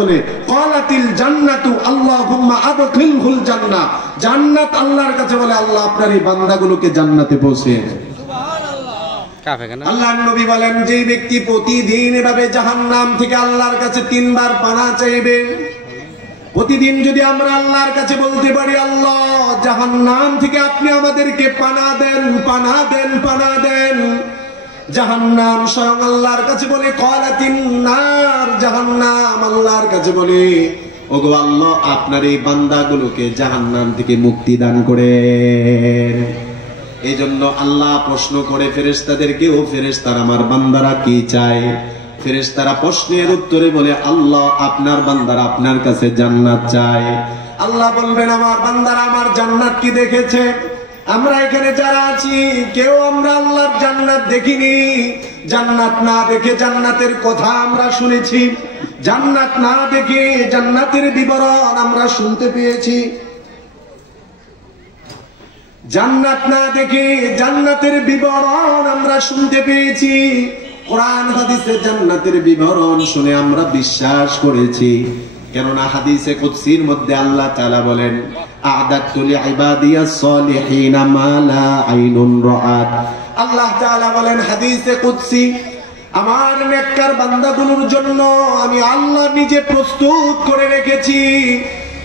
বলে ক্বালাতিল জান্নাতু আল্লাহুম্মা আদখিলহুল জান্নাহ, জান্নাত আল্লাহর কাছে বলে আল্লাহ আপনার এই বান্দাগুলোকে জান্নাতে পৌঁছে দেন। সুবহানাল্লাহ। আল্লাহর নবী বলেন যে ব্যক্তি প্রতিদিন এভাবে জাহান্নাম থেকে আল্লাহর কাছে 3 বার পানা চাইবে, প্রতিদিন যদি আমরা আল্লাহর কাছে বলতে পারি আল্লাহ জাহান্নাম থেকে আপনি আমাদেরকে পানা দেন, পানা দেন, পানা দেন, জাহান্নাম স্বয়ং আল্লাহর কাছে বলে ক্বালাতিন নার, জাহান্নাম আল্লাহর কাছে বলে ওগো আল্লাহ আপনার এই বান্দাগুলোকে জাহান্নাম থেকে মুক্তি দান করেন। এই জন্য আল্লাহ প্রশ্ন করে ফেরেশতাদেরকে, ও ফেরেশতারা আমার বান্দারা কি চায়? ফেরেশতারা প্রশ্নের উত্তরে বলে আল্লাহ আপনার বান্দারা আপনার কাছে জান্নাত চায়। আল্লাহ বলবেন আমার বান্দারা আমার জান্নাত কি দেখেছে? আমরা এখানে যারা আছি কেউ আমরা আল্লাহর জান্নাত দেখিনি, জান্নাত না দেখে জান্নাতের কথা আমরা শুনেছি, জান্নাত না দেখে জান্নাতের বিবরণ আমরা শুনতে পেয়েছি, জান্নাত না দেখে জান্নাতের বিবরণ আমরা শুনতে পেয়েছি, কোরআন হাদিসে জান্নাতের বিবরণ শুনে আমরা বিশ্বাস করেছি। কেননা হাদিসে কুদসির মধ্যে আল্লাহ তাআলা বলেন আ'দাতু লিইবাদিয়াস সালিহিনা মা লা আইনুন রাআত। আল্লাহ তাআলা বলেন হাদিসে কুদসি আমার নেককার বান্দাগুলোর জন্য আমি আল্লাহ নিজে প্রস্তুত করে রেখেছি।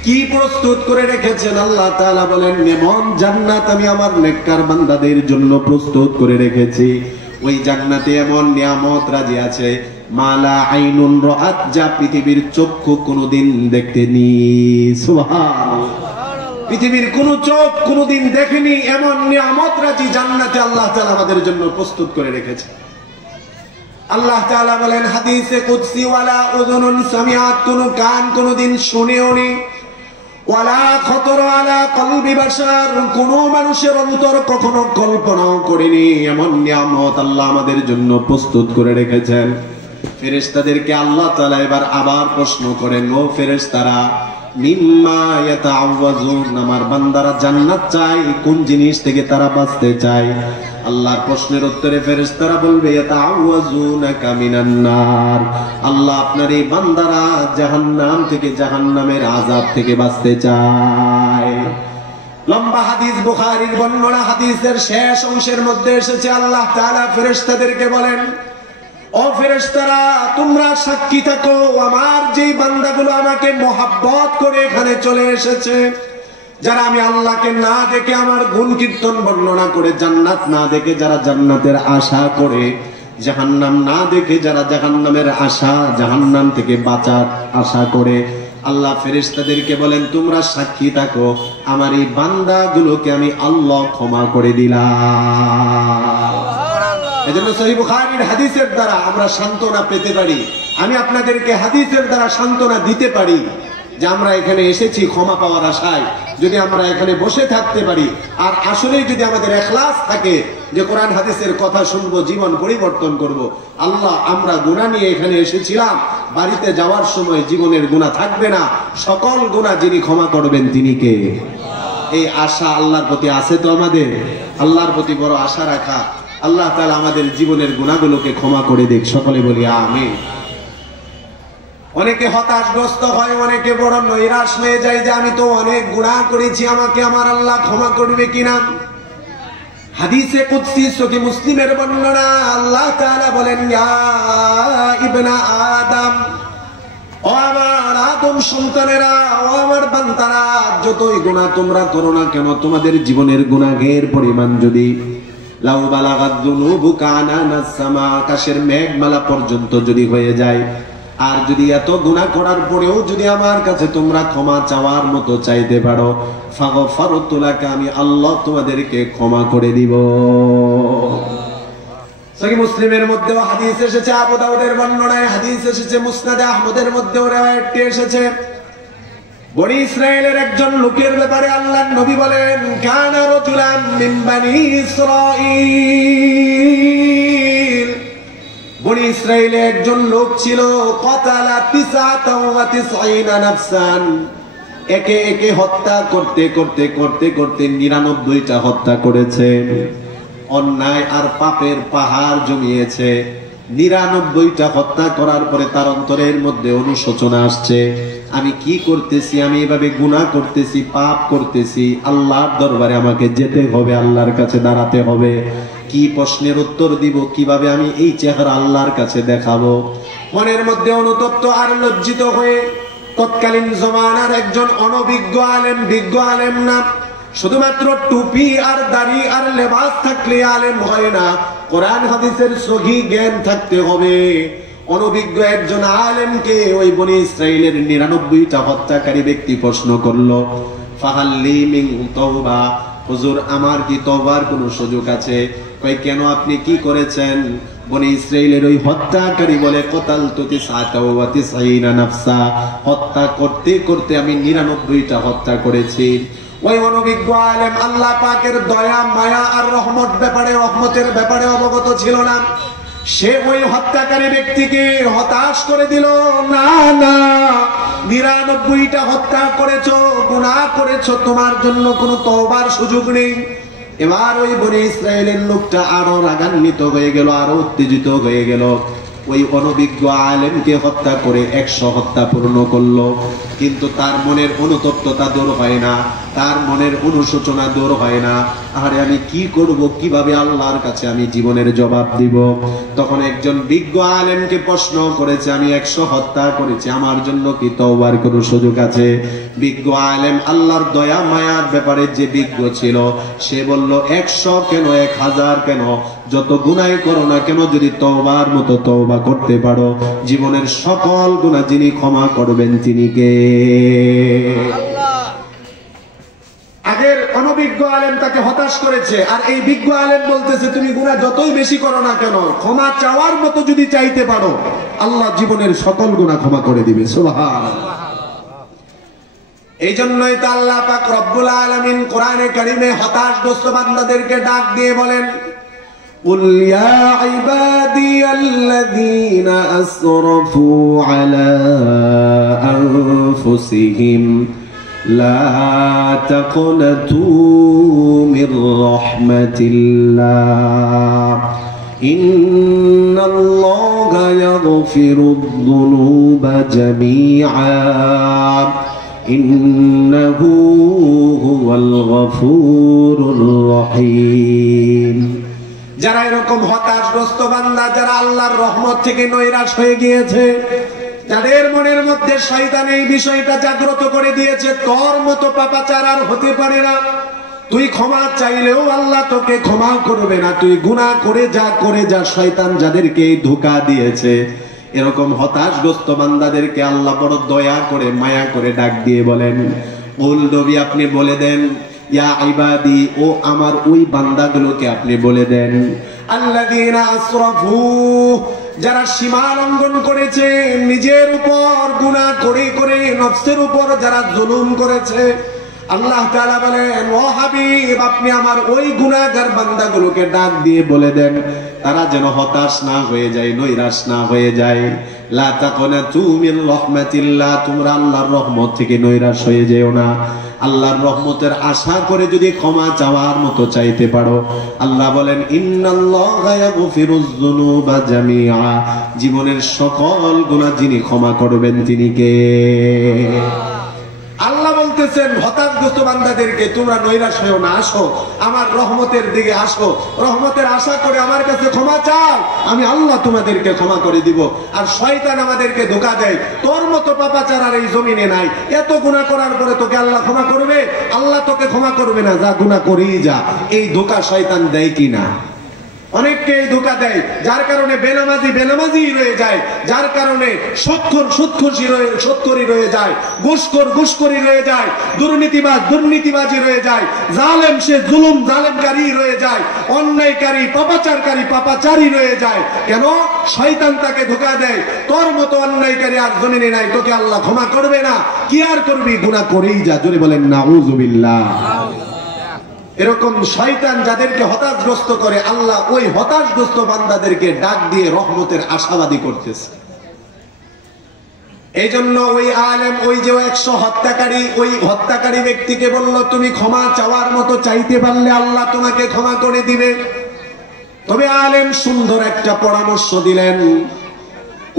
কি প্রস্তুত করে রেখেছেন? আল্লাহ তাআলা বলেন এমন জান্নাত আমি আমার নেককার বান্দাদের জন্য প্রস্তুত করে রেখেছি, ওই জান্নাতে এমন নিয়ামত রাজি আছে মালা আইনুন রাআত, যা পৃথিবীর চক্ষু কোনোদিন দেখেনি। সুবহানাল্লাহ। পৃথিবীর কোন চোখ কোনোদিন দেখেনি এমন নিয়ামত রাজি জান্নাতে আল্লাহ তাআলা আমাদের জন্য প্রস্তুত করে রেখেছে। আল্লাহ তাআলা বলেন হাদিসে কুদসি ওয়ালা উযুনুন সামিআত, কোন কান কোনোদিন শুনেওনি, ওয়ালা খতর আলা কলবি বাশার, কোন মানুষের অন্তর কখনো কল্পনাও করেনি এমন নিয়ামত আল্লাহ আমাদের জন্য প্রস্তুত করে রেখেছেন। ফেরেশতাদেরকে আল্লাহ তাআলা এবার আবার প্রশ্ন করেন, ও ফেরেশতারা মিম্মা ইয়াতাআওয়াজুন, আমার বান্দারা জান্নাত চায় কোন জিনিস থেকে তারা বাঁচতে চায়? আল্লাহর প্রশ্নের উত্তরে ফেরেশতারা বলবে ইয়াতাআওয়াজুনাকা মিনান নার, আল্লাহ আপনার এই বান্দারা জাহান্নাম থেকে, জাহান্নামের আযাব থেকে বাঁচতে চায়। লম্বা হাদিস, বুখারীর বর্ণনা, হাদিসের শেষ অংশের মধ্যে এসেছে আল্লাহ তাআলা ফেরেশতাদেরকে বলেন ও ফেরেশতারা তোমরা সাক্ষী থাকো আমার যেই বান্দাগুলো আমাকে মহব্বত করে এখানে চলে এসেছে, যারা আমি আল্লাহকে না দেখে আমার গুণ কীর্তন বর্ণনা করে জান্নাত না দেখে যারা জান্নাতের আশা করে, জাহান্নাম না দেখে যারা জাহান্নামের আশা, জাহান্নাম থেকে বাঁচার আশা করে, আল্লাহ ফেরেশতাদেরকে বলেন তোমরা সাক্ষী থাকো আমার এই বান্দাগুলোকে আমি আল্লাহ ক্ষমা করে দিলাম। এজন্য সহিহ বুখারীর হাদিসের দ্বারা আমরা সান্ত্বনা পেতে পারি, আমি আপনাদেরকে হাদিসের দ্বারা সান্ত্বনা দিতে পারি যে আমরা এখানে এসেছি ক্ষমা পাওয়ার আশায়। যদি আমরা এখানে বসে থাকতে পারি আর আসলেই যদি আমাদের ইখলাস থাকে যে কোরআন হাদিসের কথা শুনবো, জীবন পরিবর্তন করব, আল্লাহ আমরা গুনাহ নিয়ে এখানে এসেছিলাম, বাড়িতে যাওয়ার সময় জীবনের গুনাহ থাকবে না, সকল গুনাহ যিনি ক্ষমা করবেন তিনি কে? এই আশা আল্লাহর প্রতি আছে তো আমাদের? আল্লাহর প্রতি বড় আশা রাখা, আল্লাহ তাআলা আমাদের জীবনের গুনাহগুলোকে ক্ষমা করে দিক, সকলে বলি আমিন। অনেকে হতাশগ্রস্ত হয়, অনেকে বড় নৈরাশ হয়ে যায় যে আমি তো অনেক গুনাহ করেছি, আমাকে আমার আল্লাহ ক্ষমা করবে কিনা। হাদিসে কুদসি সহিহ মুসলিমের বর্ণনা, আল্লাহ তাআলা বলেন ইয়া ইবনা আদম, ও আমার আদম সন্তানেরা, ও আমার বান্দারা, যতই গুনাহ তোমরা করো না কেন, তোমাদের জীবনের গুনাহের পরিমাণ যদি লাউ বালাগাত যুনুবুকা আনানাস সামা, আকাশের মেঘমালা পর্যন্ত যদি হয়ে যায়, আর যদি এত গুনাহ করার পরেও যদি আমার কাছে তোমরা ক্ষমা চাওয়ার মতো চাইতে পারো, ফাগফারতু লাকা, আমি আল্লাহ তোমাদেরকে ক্ষমা করে দিব। সহিহ মুসলিমের মধ্যেও হাদিস এসেছে, আবু দাউদের বর্ণনায় হাদিস এসেছে, মুসনাদে আহমদের মধ্যেও riwayatটি এসেছে। বনি ইসরাইলের একজন লোকের ব্যাপারে আল্লাহর নবী বলেন কানা রাজুলান মিন বানি ইসরাঈল, বনি ইসরাইলে একজন লোক ছিল, ক্বাতালা 99 নাফসান, একে একে হত্যা করতে করতে করতে করতে 99টা হত্যা করেছে, অন্যায় আর পাপের পাহাড় জমিয়েছে, 99টা হত্যা করার পরে তার অন্তরের মধ্যে অনুশোচনা আসছে, আমি কি করতেছি, আমি এভাবে গুনাহ করতেছি, পাপ করতেছি, আল্লাহর দরবারে আমাকে যেতে হবে, আল্লাহর কাছে দাঁড়াতে হবে, কি প্রশ্নের উত্তর দিব, কিভাবে আমি এই চেহারা আল্লাহর কাছে দেখাবো। মনের মধ্যে অনুতপ্ত আর লজ্জিত হয়ে তৎকালীন জমানার একজন অনভিজ্ঞ আলেম, বিজ্ঞ আলেম না, শুধুমাত্র টুপি আর দাড়ি আর লেবাস থাকলে আলেম হয় না, কোরআন হাদিসের সহি জ্ঞান থাকতে হবে। অনভিজ্ঞ একজন আলেমকে ওই বনি ইসরাইলের 99টা হত্যাকারী ব্যক্তি প্রশ্ন করলো, ফাহাল্লি মিন তাওবা, হুজুর আমার কি তওবার কোনো সুযোগ আছে? কই কেন, আপনি কি করেছেন? বনি ইসরাইলের ওই হত্যাকারী বলে, কতালতু 99 নাফসা, হত্যা করতে করতে আমি 99টা হত্যা করেছি। ওই অনভিজ্ঞ আলেম আল্লাহ পাকের দয়া, মায়া আর রহমতের ব্যাপারে অবগত ছিল না। সে ওই হত্যাকারী ব্যক্তিকে হতাশ করে দিল, না না, 99টা হত্যা করেছো, গুনাহ করেছো, তোমার জন্য কোনো তওবার সুযোগ নেই। এবার ওই বনি ইসরাইলের লোকটা আরো রাগান্বিত হয়ে গেল, আরো উত্তেজিত হয়ে গেল। ওই অনভিজ্ঞ আলেমকে হত্যা করে 100 হত্যা পূর্ণ করলো, কিন্তু তার মনের অনুতপ্ততা দূর হয় না, তার মনের অনুশোচনা দূর হয় না। আরে আমি কি করব, কিভাবে আল্লাহর কাছে আমি জীবনের জবাব দিব? তখন একজন বিজ্ঞ আলেমকে প্রশ্ন করেছে, আমি 100 হত্যা করেছি, আমার জন্য কি তওবার কোনো সুযোগ আছে? বিজ্ঞ আলেম, আল্লাহর দয়া মায়ার ব্যাপারে যে বিজ্ঞ ছিল, সে বলল, 100 কেন, 1000 কেন, যত গুনাহ করো না কেন, যদি তওবার মতো তওবা করতে পারো, জীবনের সকল গুনাহ যিনি ক্ষমা করবেন তিনি কে? আল্লাহ। আগের অনভিজ্ঞ আলেম তাকে হতাশ করেছে, আর এই বিজ্ঞ আলেম বলতেছে, তুমি গুনাহ যতই বেশি করো না কেন, ক্ষমা চাওয়ার মতো যদি চাইতে পারো, আল্লাহ জীবনের সকল গুনাহ ক্ষমা করে দিবে। সুবহানাল্লাহ। এই জন্যই তো আল্লাহ পাক রব্বুল আলামিন কোরআনে কারিমে হতাশগ্রস্ত বান্দাদেরকে ডাক দিয়ে বলেন, قل يا عبادي الذين أسرفوا على أنفسهم لا تقنطوا من رحمة الله إن الله يغفر الذنوب جميعا إنه هو الغفور الرحيم। যারা এরকম হতাশগ্রস্ত বান্দা, যারা আল্লাহর রহমত থেকে নৈরাশ হয়ে গিয়েছে, যাদের মনের মধ্যে শয়তান এই বিষয়টা জাগ্রত করে দিয়েছে, তোর মতো পাপাচার আর হতে পারে না, তুই ক্ষমা চাইলেও আল্লাহ তোকে ক্ষমা করবে না, তুই গুনাহ করে যা, শয়তান যাদেরকে ধোঁকা দিয়েছে, এরকম হতাশগ্রস্ত বান্দাদেরকে আল্লাহ বড় দয়া করে, মায়া করে ডাক দিয়ে বলেন, ওল নবী আপনি বলে দেন, ইয়া ইবাদি, ও আমার ওই বান্দাগুলোকে আপনি বলে দেন, আল্লাযীনা আসরাফু, যারা সীমা লঙ্ঘন করেছে, নিজের উপর গুনাহ করে করে নফসের উপর যারা জুলুম করেছে, আল্লাহ তাআলা বলেন, ও হাবিব আপনি আমার ওই গুনাহগার বান্দাগুলোকে ডাক দিয়ে বলে দেন, তারা যেন হতাশ না হয়ে যায়, নৈরাশ না হয়ে যায়। লা তাকুনাতু মির রাহমাতিল্লাহ, তোমরা আল্লাহর রহমত থেকে নৈরাশ হয়ে যেও না। আল্লাহর রহমতের আশা করে যদি ক্ষমা চাওয়ার মতো চাইতে পারো, আল্লাহ বলেন, ইন্নাল্লাহা ইয়াগফিরুয যুনুবা জামিআ, জীবনের সকল গুনাহ যিনি ক্ষমা করবেন তিনি কে? আল্লাহ বলতেছেন হতাশগ্রস্ত বান্দাদেরকে, তোমরা নৈরাশ হয়েও না, আসো আমার রহমতের দিকে, আসো রহমতের আশা করে আমার কাছে ক্ষমা চাও, আমি আল্লাহ তোমাদেরকে ক্ষমা করে দিব। আর শয়তান আমাদেরকে ধোঁকা দেয়, তোর মতো পাপাচার আর এই জমিনে নাই, এত গুনাহ করার পরে তোকে আল্লাহ ক্ষমা করবে? আল্লাহ তোকে ক্ষমা করবে না, যা গুনাহ করেই যা। এই ধোঁকা শয়তান দেয় কিনা? অনেককে এই ধোঁকা দেয়, যার কারণে বেনামাজি রয়ে যায়, যার কারণে সৎকরি রয়ে যায়, ঘুষখোরি রয়ে যায়, দুর্নীতিবাজি রয়ে যায়, জালেম সে জালেমকারী রয়ে যায়, অন্যায়কারী পাপাচারী রয়ে যায়। কেন? শয়তান তাকে ধোঁকা দেয়, তোর মতো অন্যায়কারী আর জমিনে নাই, তোকে আল্লাহ ক্ষমা করবে না, কি আর করবি, গুনাহ করেই যা। জোরে বলেন নাউযুবিল্লাহ। এরকম শয়তান যাদেরকে হতাশগ্রস্ত করে, আল্লাহ ওই হতাশগ্রস্ত বান্দাদেরকে ডাক দিয়ে রহমতের আশাবাদী করতেছে। এই জন্য ওই আলেম, ওই যে 100 হত্যাকারী, ওই হত্যাকারী ব্যক্তিকে বলল, তুমি ক্ষমা চাওয়ার মতো চাইতে পারলে আল্লাহ তোমাকে ক্ষমা করে দিবে। তবে আলেম সুন্দর একটা পরামর্শ দিলেন।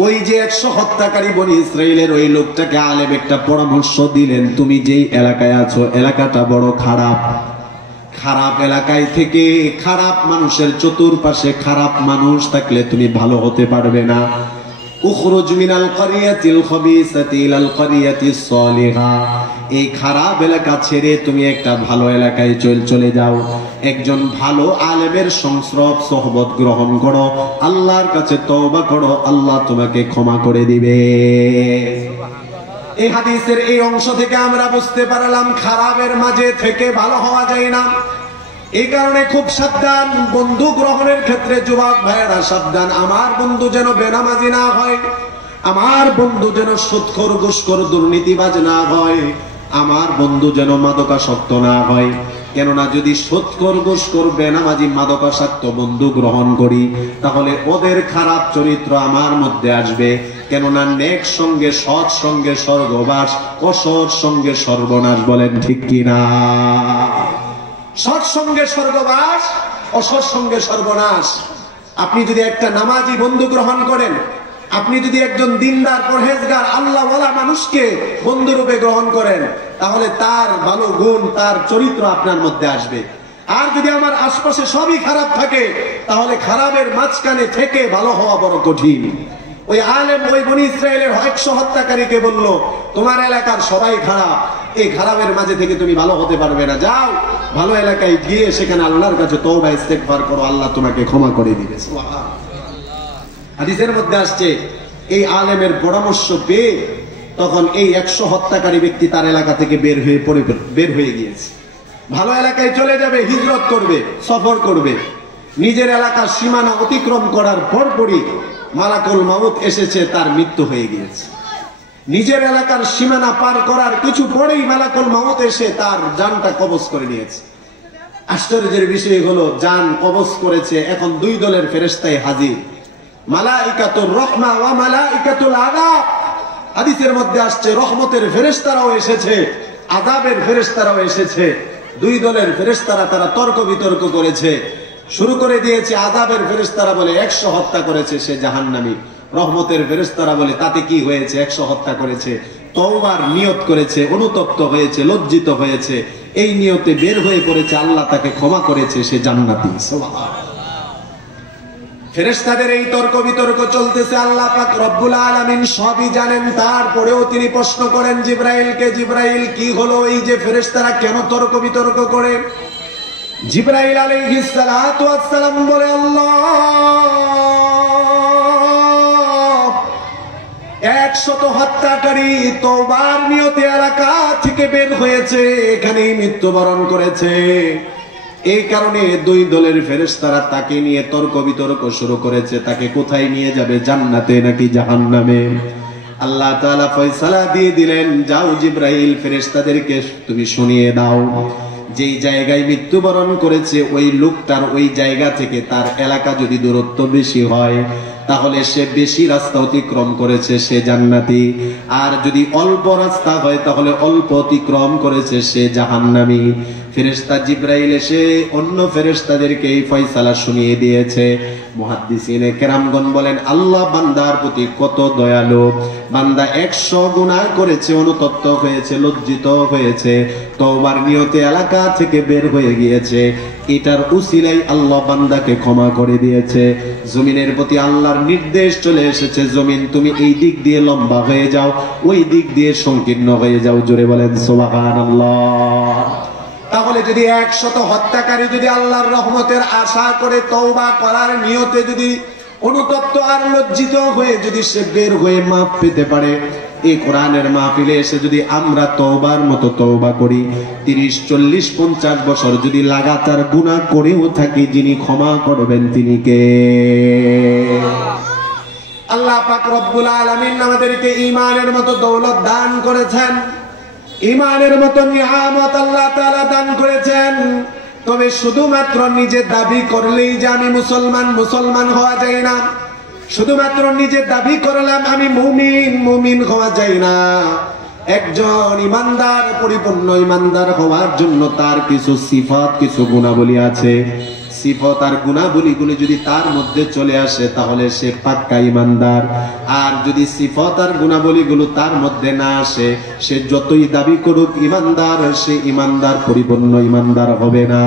ওই যে 100 হত্যাকারী বনি ইসরাইলের ওই লোকটাকে আলেম একটা পরামর্শ দিলেন, তুমি যেই এলাকায় আছো এলাকাটা বড় খারাপ, খারাপ এলাকায় থেকে খারাপ মানুষের চতুর্পাশে খারাপ মানুষ থাকলে তুমি ভালো হতে পারবে না। উখরুজ মিনাল ক্বরিয়াতিল খবিসাতি ইলাল ক্বরিয়াতিস সালিহা, এই খারাপ এলাকা ছেড়ে তুমি একটা ভালো এলাকায় চলে যাও, একজন ভালো আলেমের সংস্রব সোহবত গ্রহণ করো, আল্লাহর কাছে তওবা করো, আল্লাহ তোমাকে ক্ষমা করে দিবে। এই হাদিসের এই অংশ থেকে আমরা বুঝতে পারলাম খারাপের মাঝে থেকে ভালো হওয়া যায় না। এই কারণে খুব সাবধান, বন্ধু গ্রহণের ক্ষেত্রে যুবক ভাইয়েরা সাবধান। আমার বন্ধু যেন বেনামাজি না হয়, আমার বন্ধু যেন সুদখোর ঘুষখোর দুর্নীতিবাজ না হয়, আমার বন্ধু যেন মাদকাসক্ত না হয়। কেননা যদি সুদখোর ঘুষখোর বেনামাজি মাদকাসক্ত বন্ধু গ্রহণ করি তাহলে ওদের খারাপ চরিত্র আমার মধ্যে আসবে। কেননা নেক সঙ্গে সৎ সঙ্গে স্বর্গবাস, অসৎ সঙ্গে সর্বনাশ। বলেন ঠিক কিনা? সৎ সঙ্গে স্বর্গবাস, অসৎ সঙ্গে সর্বনাশ। আপনি যদি একটা নামাজি বন্ধু গ্রহণ করেন, আপনি যদি একজন দিনদার পরহেজগার আল্লাহওয়ালা মানুষকে বন্ধুরূপে গ্রহণ করেন, তাহলে তার ভালো গুণ, তার চরিত্র আপনার মধ্যে আসবে। আর যদি আমার আশপাশে সবই খারাপ থাকে তাহলে খারাপের মাঝখানে থেকে ভালো হওয়া বড় কঠিন। ওই আলেম ওই বনি ইসরাইলের 100 হত্যাকারীকে বলল, তোমার এলাকার সবাই খারাপ, এই খারাপের মাঝে থেকে তুমি ভালো হতে পারবে না, যাও ভালো এলাকায় গিয়ে সেখানে আল্লাহর কাছে তওবা ইস্তেগফার করো, আল্লাহ তোমাকে ক্ষমা করে দিবে। সুবহানাল্লাহ। হাদিসের মধ্যে আসছে এই আলেমের পরামর্শ পেয়ে তখন এই 100 হত্যাকারী ব্যক্তি তার এলাকা থেকে বের হয়ে গিয়েছে, ভালো এলাকায় চলে যাবে, হিজরত করবে, সফর করবে। নিজের এলাকার সীমানা অতিক্রম করার পরপরই মালাকুল মাউত এসেছে, তার মৃত্যু হয়ে গিয়েছে। নিজের এলাকার সীমানা পার করার কিছু পরেই মালাকুল মাউত এসে তার জানটা কবজ করে নিয়েছে। আশ্চর্যের বিষয় হলো জান কবজ করেছে, এখন 2 দলের ফেরেশতায় হাজির, মালাইকাতুর রহমা ওয়া মালাইকাতুল আযাব। হাদিসের মধ্যে আসছে রহমতের ফেরেশতারাও এসেছে, আযাবের ফেরেশতারাও এসেছে। 2 দলের ফেরেশতারা তারা তর্ক বিতর্ক করেছে, শুরু করে দিয়েছে। আযাবের ফেরেশতারা বলে 100 হত্যা করেছে সে জাহান্নামী, রহমতের ফেরেশতারা বলে তাতে কি হয়েছে, 100 হত্যা করেছে, তওবার নিয়ত করেছে, অনুতপ্ত হয়েছে, লজ্জিত হয়েছে, এই নিয়তে বের হয়ে পড়েছে, আল্লাহ তাকে ক্ষমা করেছে, সে জান্নাতি। সুবহানাল্লাহ। ফেরেশতাদের এই তর্ক বিতর্ক চলতেছে, আল্লাহ পাক রব্বুল আলামিন সবই জানেন। তারপরেও তিনি প্রশ্ন করেন জিবরাইলকে, জিবরাইল কি হলো, এই যে ফেরেশতারা কেন তর্ক বিতর্ক করে? জিবরাইল আলাইহিস সালাতু ওয়াস সালাম বলে, আল্লাহ 100 হত্যাকারী তওবার নিয়তে এলাকা থেকে বের হয়েছে, এখানেই মৃত্যুবরণ করেছে। এই কারণে 2 দলের ফেরেশতারা তাকে নিয়ে তর্ক বিতর্ক শুরু করেছে, তাকে কোথায় নিয়ে যাবে, জান্নাতে নাকি জাহান্নামে? আল্লাহ তাআলা ফয়সালা দিয়ে দিলেন, যাও জিবরাইল ফেরেশতাদেরকে তুমি শুনিয়ে দাও, যেই জায়গায় মৃত্যুবরণ করেছে ওই লোকটার ওই জায়গা থেকে তার এলাকা যদি দূরত্ব বেশি হয় তাহলে সে বেশি রাস্তা অতিক্রম করেছে, সে জান্নাতি। আর যদি অল্প রাস্তা হয় তাহলে অল্প অতিক্রম করেছে, সে জাহান্নামী। ফেরেশতা জিবরাইল এসে অন্য ফেরেশতাদেরকে এই ফয়সালা শুনিয়ে দিয়েছে। মুহাদ্দিসিনে কেরামগণ বলেন, আল্লাহ বান্দার প্রতি কত দয়ালু। বান্দা 100 গুনাহ করেছে, অনুতপ্ত হয়েছে, লজ্জিত হয়েছে, তওবার নিয়তে এলাকা থেকে বের হয়ে গিয়েছে, এটার উসিলাই আল্লাহ বান্দাকে ক্ষমা করে দিয়েছে। জমিনের প্রতি আল্লাহর নির্দেশ চলে এসেছে, জমিন তুমি এই দিক দিয়ে লম্বা হয়ে যাও, ওই দিক দিয়ে সংকীর্ণ হয়ে যাও। জোরে বলেন সুবহানাল্লাহ। তাহলে যদি 100 হত্যাকারী যদি আল্লাহর রহমতের আশা করে তওবা করার নিয়তে যদি অনুতপ্ত আর লজ্জিত হয়ে যদি সে বের হয়ে মাফ পেতে পারে, এই কোরআনের মাহফিলে এসে যদি আমরা তওবার মতো তওবা করি, 30, 40, 50 বছর যদি লাগাতার গুনাহ করেও থাকি, যিনি ক্ষমা করবেন তিনি কে? আল্লাহ পাক রব্বুল আলামিন আমাদেরকে ঈমানের মতো দৌলত দান করেছেন, ঈমানের মতো নিয়ামত আল্লাহ তাআলা দান করেছেন। তবে শুধুমাত্র নিজে দাবি করলেই যে আমি মুসলমান, মুসলমান হওয়া যায় না। শুধুমাত্র নিজে দাবি করলাম আমি মুমিন, মুমিন হওয়া যায় না। একজন ইমানদার, পরিপূর্ণ ইমানদার হওয়ার জন্য তার কিছু সিফাত, কিছু গুণাবলী আছে। সিফত আর গুণাবলীগুলো যদি তার মধ্যে চলে আসে তাহলে সে পাক্কা ইমানদার। আর যদি সিফত আর গুণাবলীগুলো তার মধ্যে না আসে, সে যতই দাবি করুক ইমানদার, সে ইমানদার পরিপূর্ণ ইমানদার হবে না।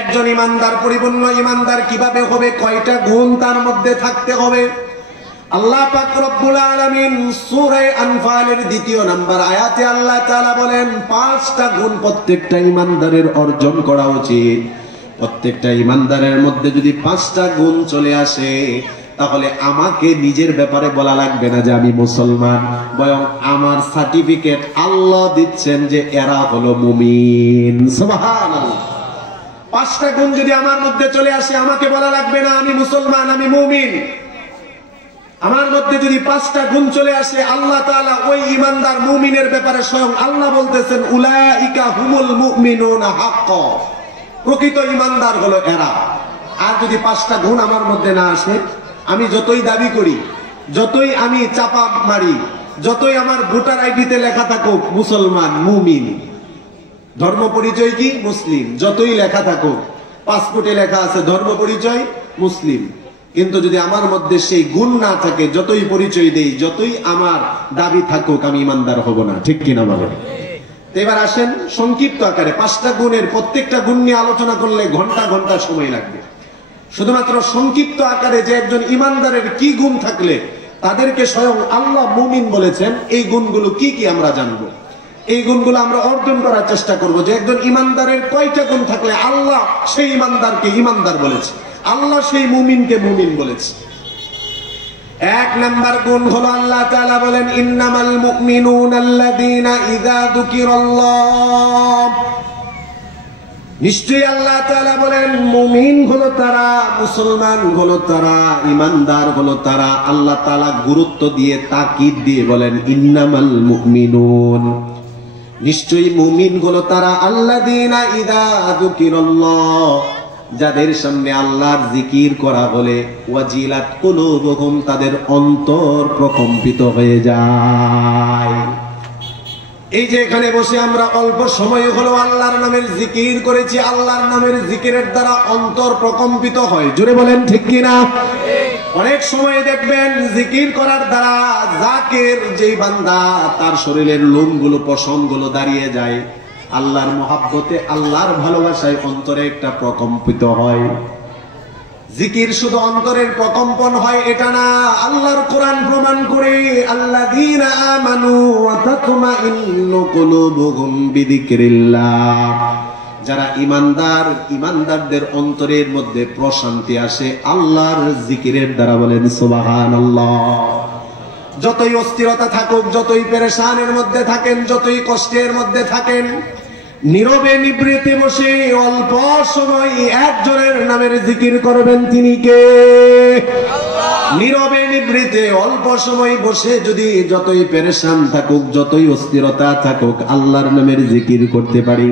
একজন ইমানদার পরিপূর্ণ ইমানদার কিভাবে হবে? কয়টা গুণ তার মধ্যে থাকতে হবে? আল্লাহ পাক রব্বুল আলামিন সূরা আনফালের ২ নম্বর আয়াতে আল্লাহ তাআলা বলেন 5টা গুণ প্রত্যেকটা ইমানদারের অর্জন করা উচিত। প্রত্যেকটা ইমানদারের মধ্যে যদি 5টা গুণ চলে আসে, তাহলে আমাকে নিজের ব্যাপারে বলা লাগবে না যে আমি মুসলমান, বরং আমার সার্টিফিকেট আল্লাহ দিচ্ছেন যে এরা হলো মুমিন। সুবহানাল্লাহ। 5টা গুণ যদি আমার মধ্যে চলে আসে, আমাকে বলা লাগবে না আমি মুসলমান, আমি মুমিন। আমার মধ্যে যদি 5টা গুণ চলে আসে, আল্লাহ তাআলা ওই ইমানদার মুমিনের ব্যাপারে স্বয়ং আল্লাহ বলতেছেন উলাইকা হুমুল মুমিনুনা হাক্কা, প্রকৃত ইমানদার হলো এরা। আর যদি 5টা গুণ আমার মধ্যে না আসে, আমি যতই দাবি করি, যতই আমি চাপা মারি, যতই আমার ভোটার আইডিতে লেখা থাকুক মুসলমান মুমিন, ধর্ম পরিচয় কি মুসলিম, যতই লেখা থাকুক, পাসপোর্টে লেখা আছে ধর্ম পরিচয় মুসলিম, কিন্তু যদি আমার মধ্যে সেই গুণ না থাকে, যতই পরিচয় দেই, যতই আমার দাবি থাকুক, আমি ইমানদার হব না। ঠিক কিনা বলেন? এবার আসেন সংক্ষিপ্ত আকারে 5টা গুণের প্রত্যেকটা গুণ নিয়ে আলোচনা করলে ঘন্টা ঘন্টা সময় লাগবে। শুধুমাত্র সংক্ষিপ্ত আকারে যে একজন ইমানদারের কি গুণ থাকলে তাদেরকে স্বয়ং আল্লাহ মুমিন বলেছেন, এই গুণগুলো কি কি আমরা জানবো, এই গুণগুলো আমরা অর্জন করার চেষ্টা করব। যে একজন ইমানদারের কয়টা গুণ থাকলে আল্লাহ সেই ইমানদারকে ইমানদার বলেছে, আল্লাহ সেই মুমিনকে মুমিন বলেছে। 1 নাম্বার গুণ হলো আল্লাহ তাআলা বলেন ইন্নামাল মুমিনুনা আল্লাযীনা ইযা যুকিরাল্লাহ, নিশ্চয়ই আল্লাহ তাআলা বলেন মুমিন হলো তারা, মুসলমান হলো তারা, ইমানদার হলো তারা। আল্লাহ তাআলা গুরুত্ব দিয়ে তাকিদ দিয়ে বলেন ইন্নামাল মুমিনুন, নিশ্চয়ই মুমিন হলো তারা আল্লাযীনা ইযা যুকিরাল্লাহ, যাদের সামনে আল্লাহর জিকির করা হলে ওয়াজিলাত কুলুবুহুম, তাদের অন্তর প্রকম্পিত হয়ে যায়। এই যে এখানে বসে আমরা অল্প সময় হলো আল্লাহর নামের জিকির করেছি, আল্লাহর নামের জিকিরের দ্বারা অন্তর প্রকম্পিত হয়। জোরে বলেন ঠিক কিনা? অনেক সময় দেখবেন জিকির করার দ্বারা জাকির যেই বান্দা, তার শরীরের লোমগুলো পশমগুলো দাঁড়িয়ে যায়। আল্লাহর মহাব্বতে, আল্লাহর ভালোবাসায় অন্তরে একটা প্রকম্পিত হয়। জিকির শুধু অন্তরের প্রকম্পন হয় এটা না, আল্লাহর কোরআন প্রমাণ করে আল্লাযীনা আমানু ওয়া তাতমাইন্নু কুলুবুহুম বিযিকরিল্লাহ, যারা ইমানদার, ইমানদারদের অন্তরের মধ্যে প্রশান্তি আসে আল্লাহর জিকিরের দ্বারা। বলেন সুবহানাল্লাহ। যতই অস্থিরতা থাকুক, যতই পেরেশানের মধ্যে থাকেন, যতই কষ্টের মধ্যে থাকেন, নীরবে নিবৃতে বসে অল্প সময় একজনের নামের জিকির করবেন। তিনি কে? আল্লাহ। নীরবে নিবৃতে অল্প সময় বসে যদি যতই পেরেশান থাকুক, যতই অস্থিরতা থাকুক, আল্লাহর নামের জিকির করতে পারি,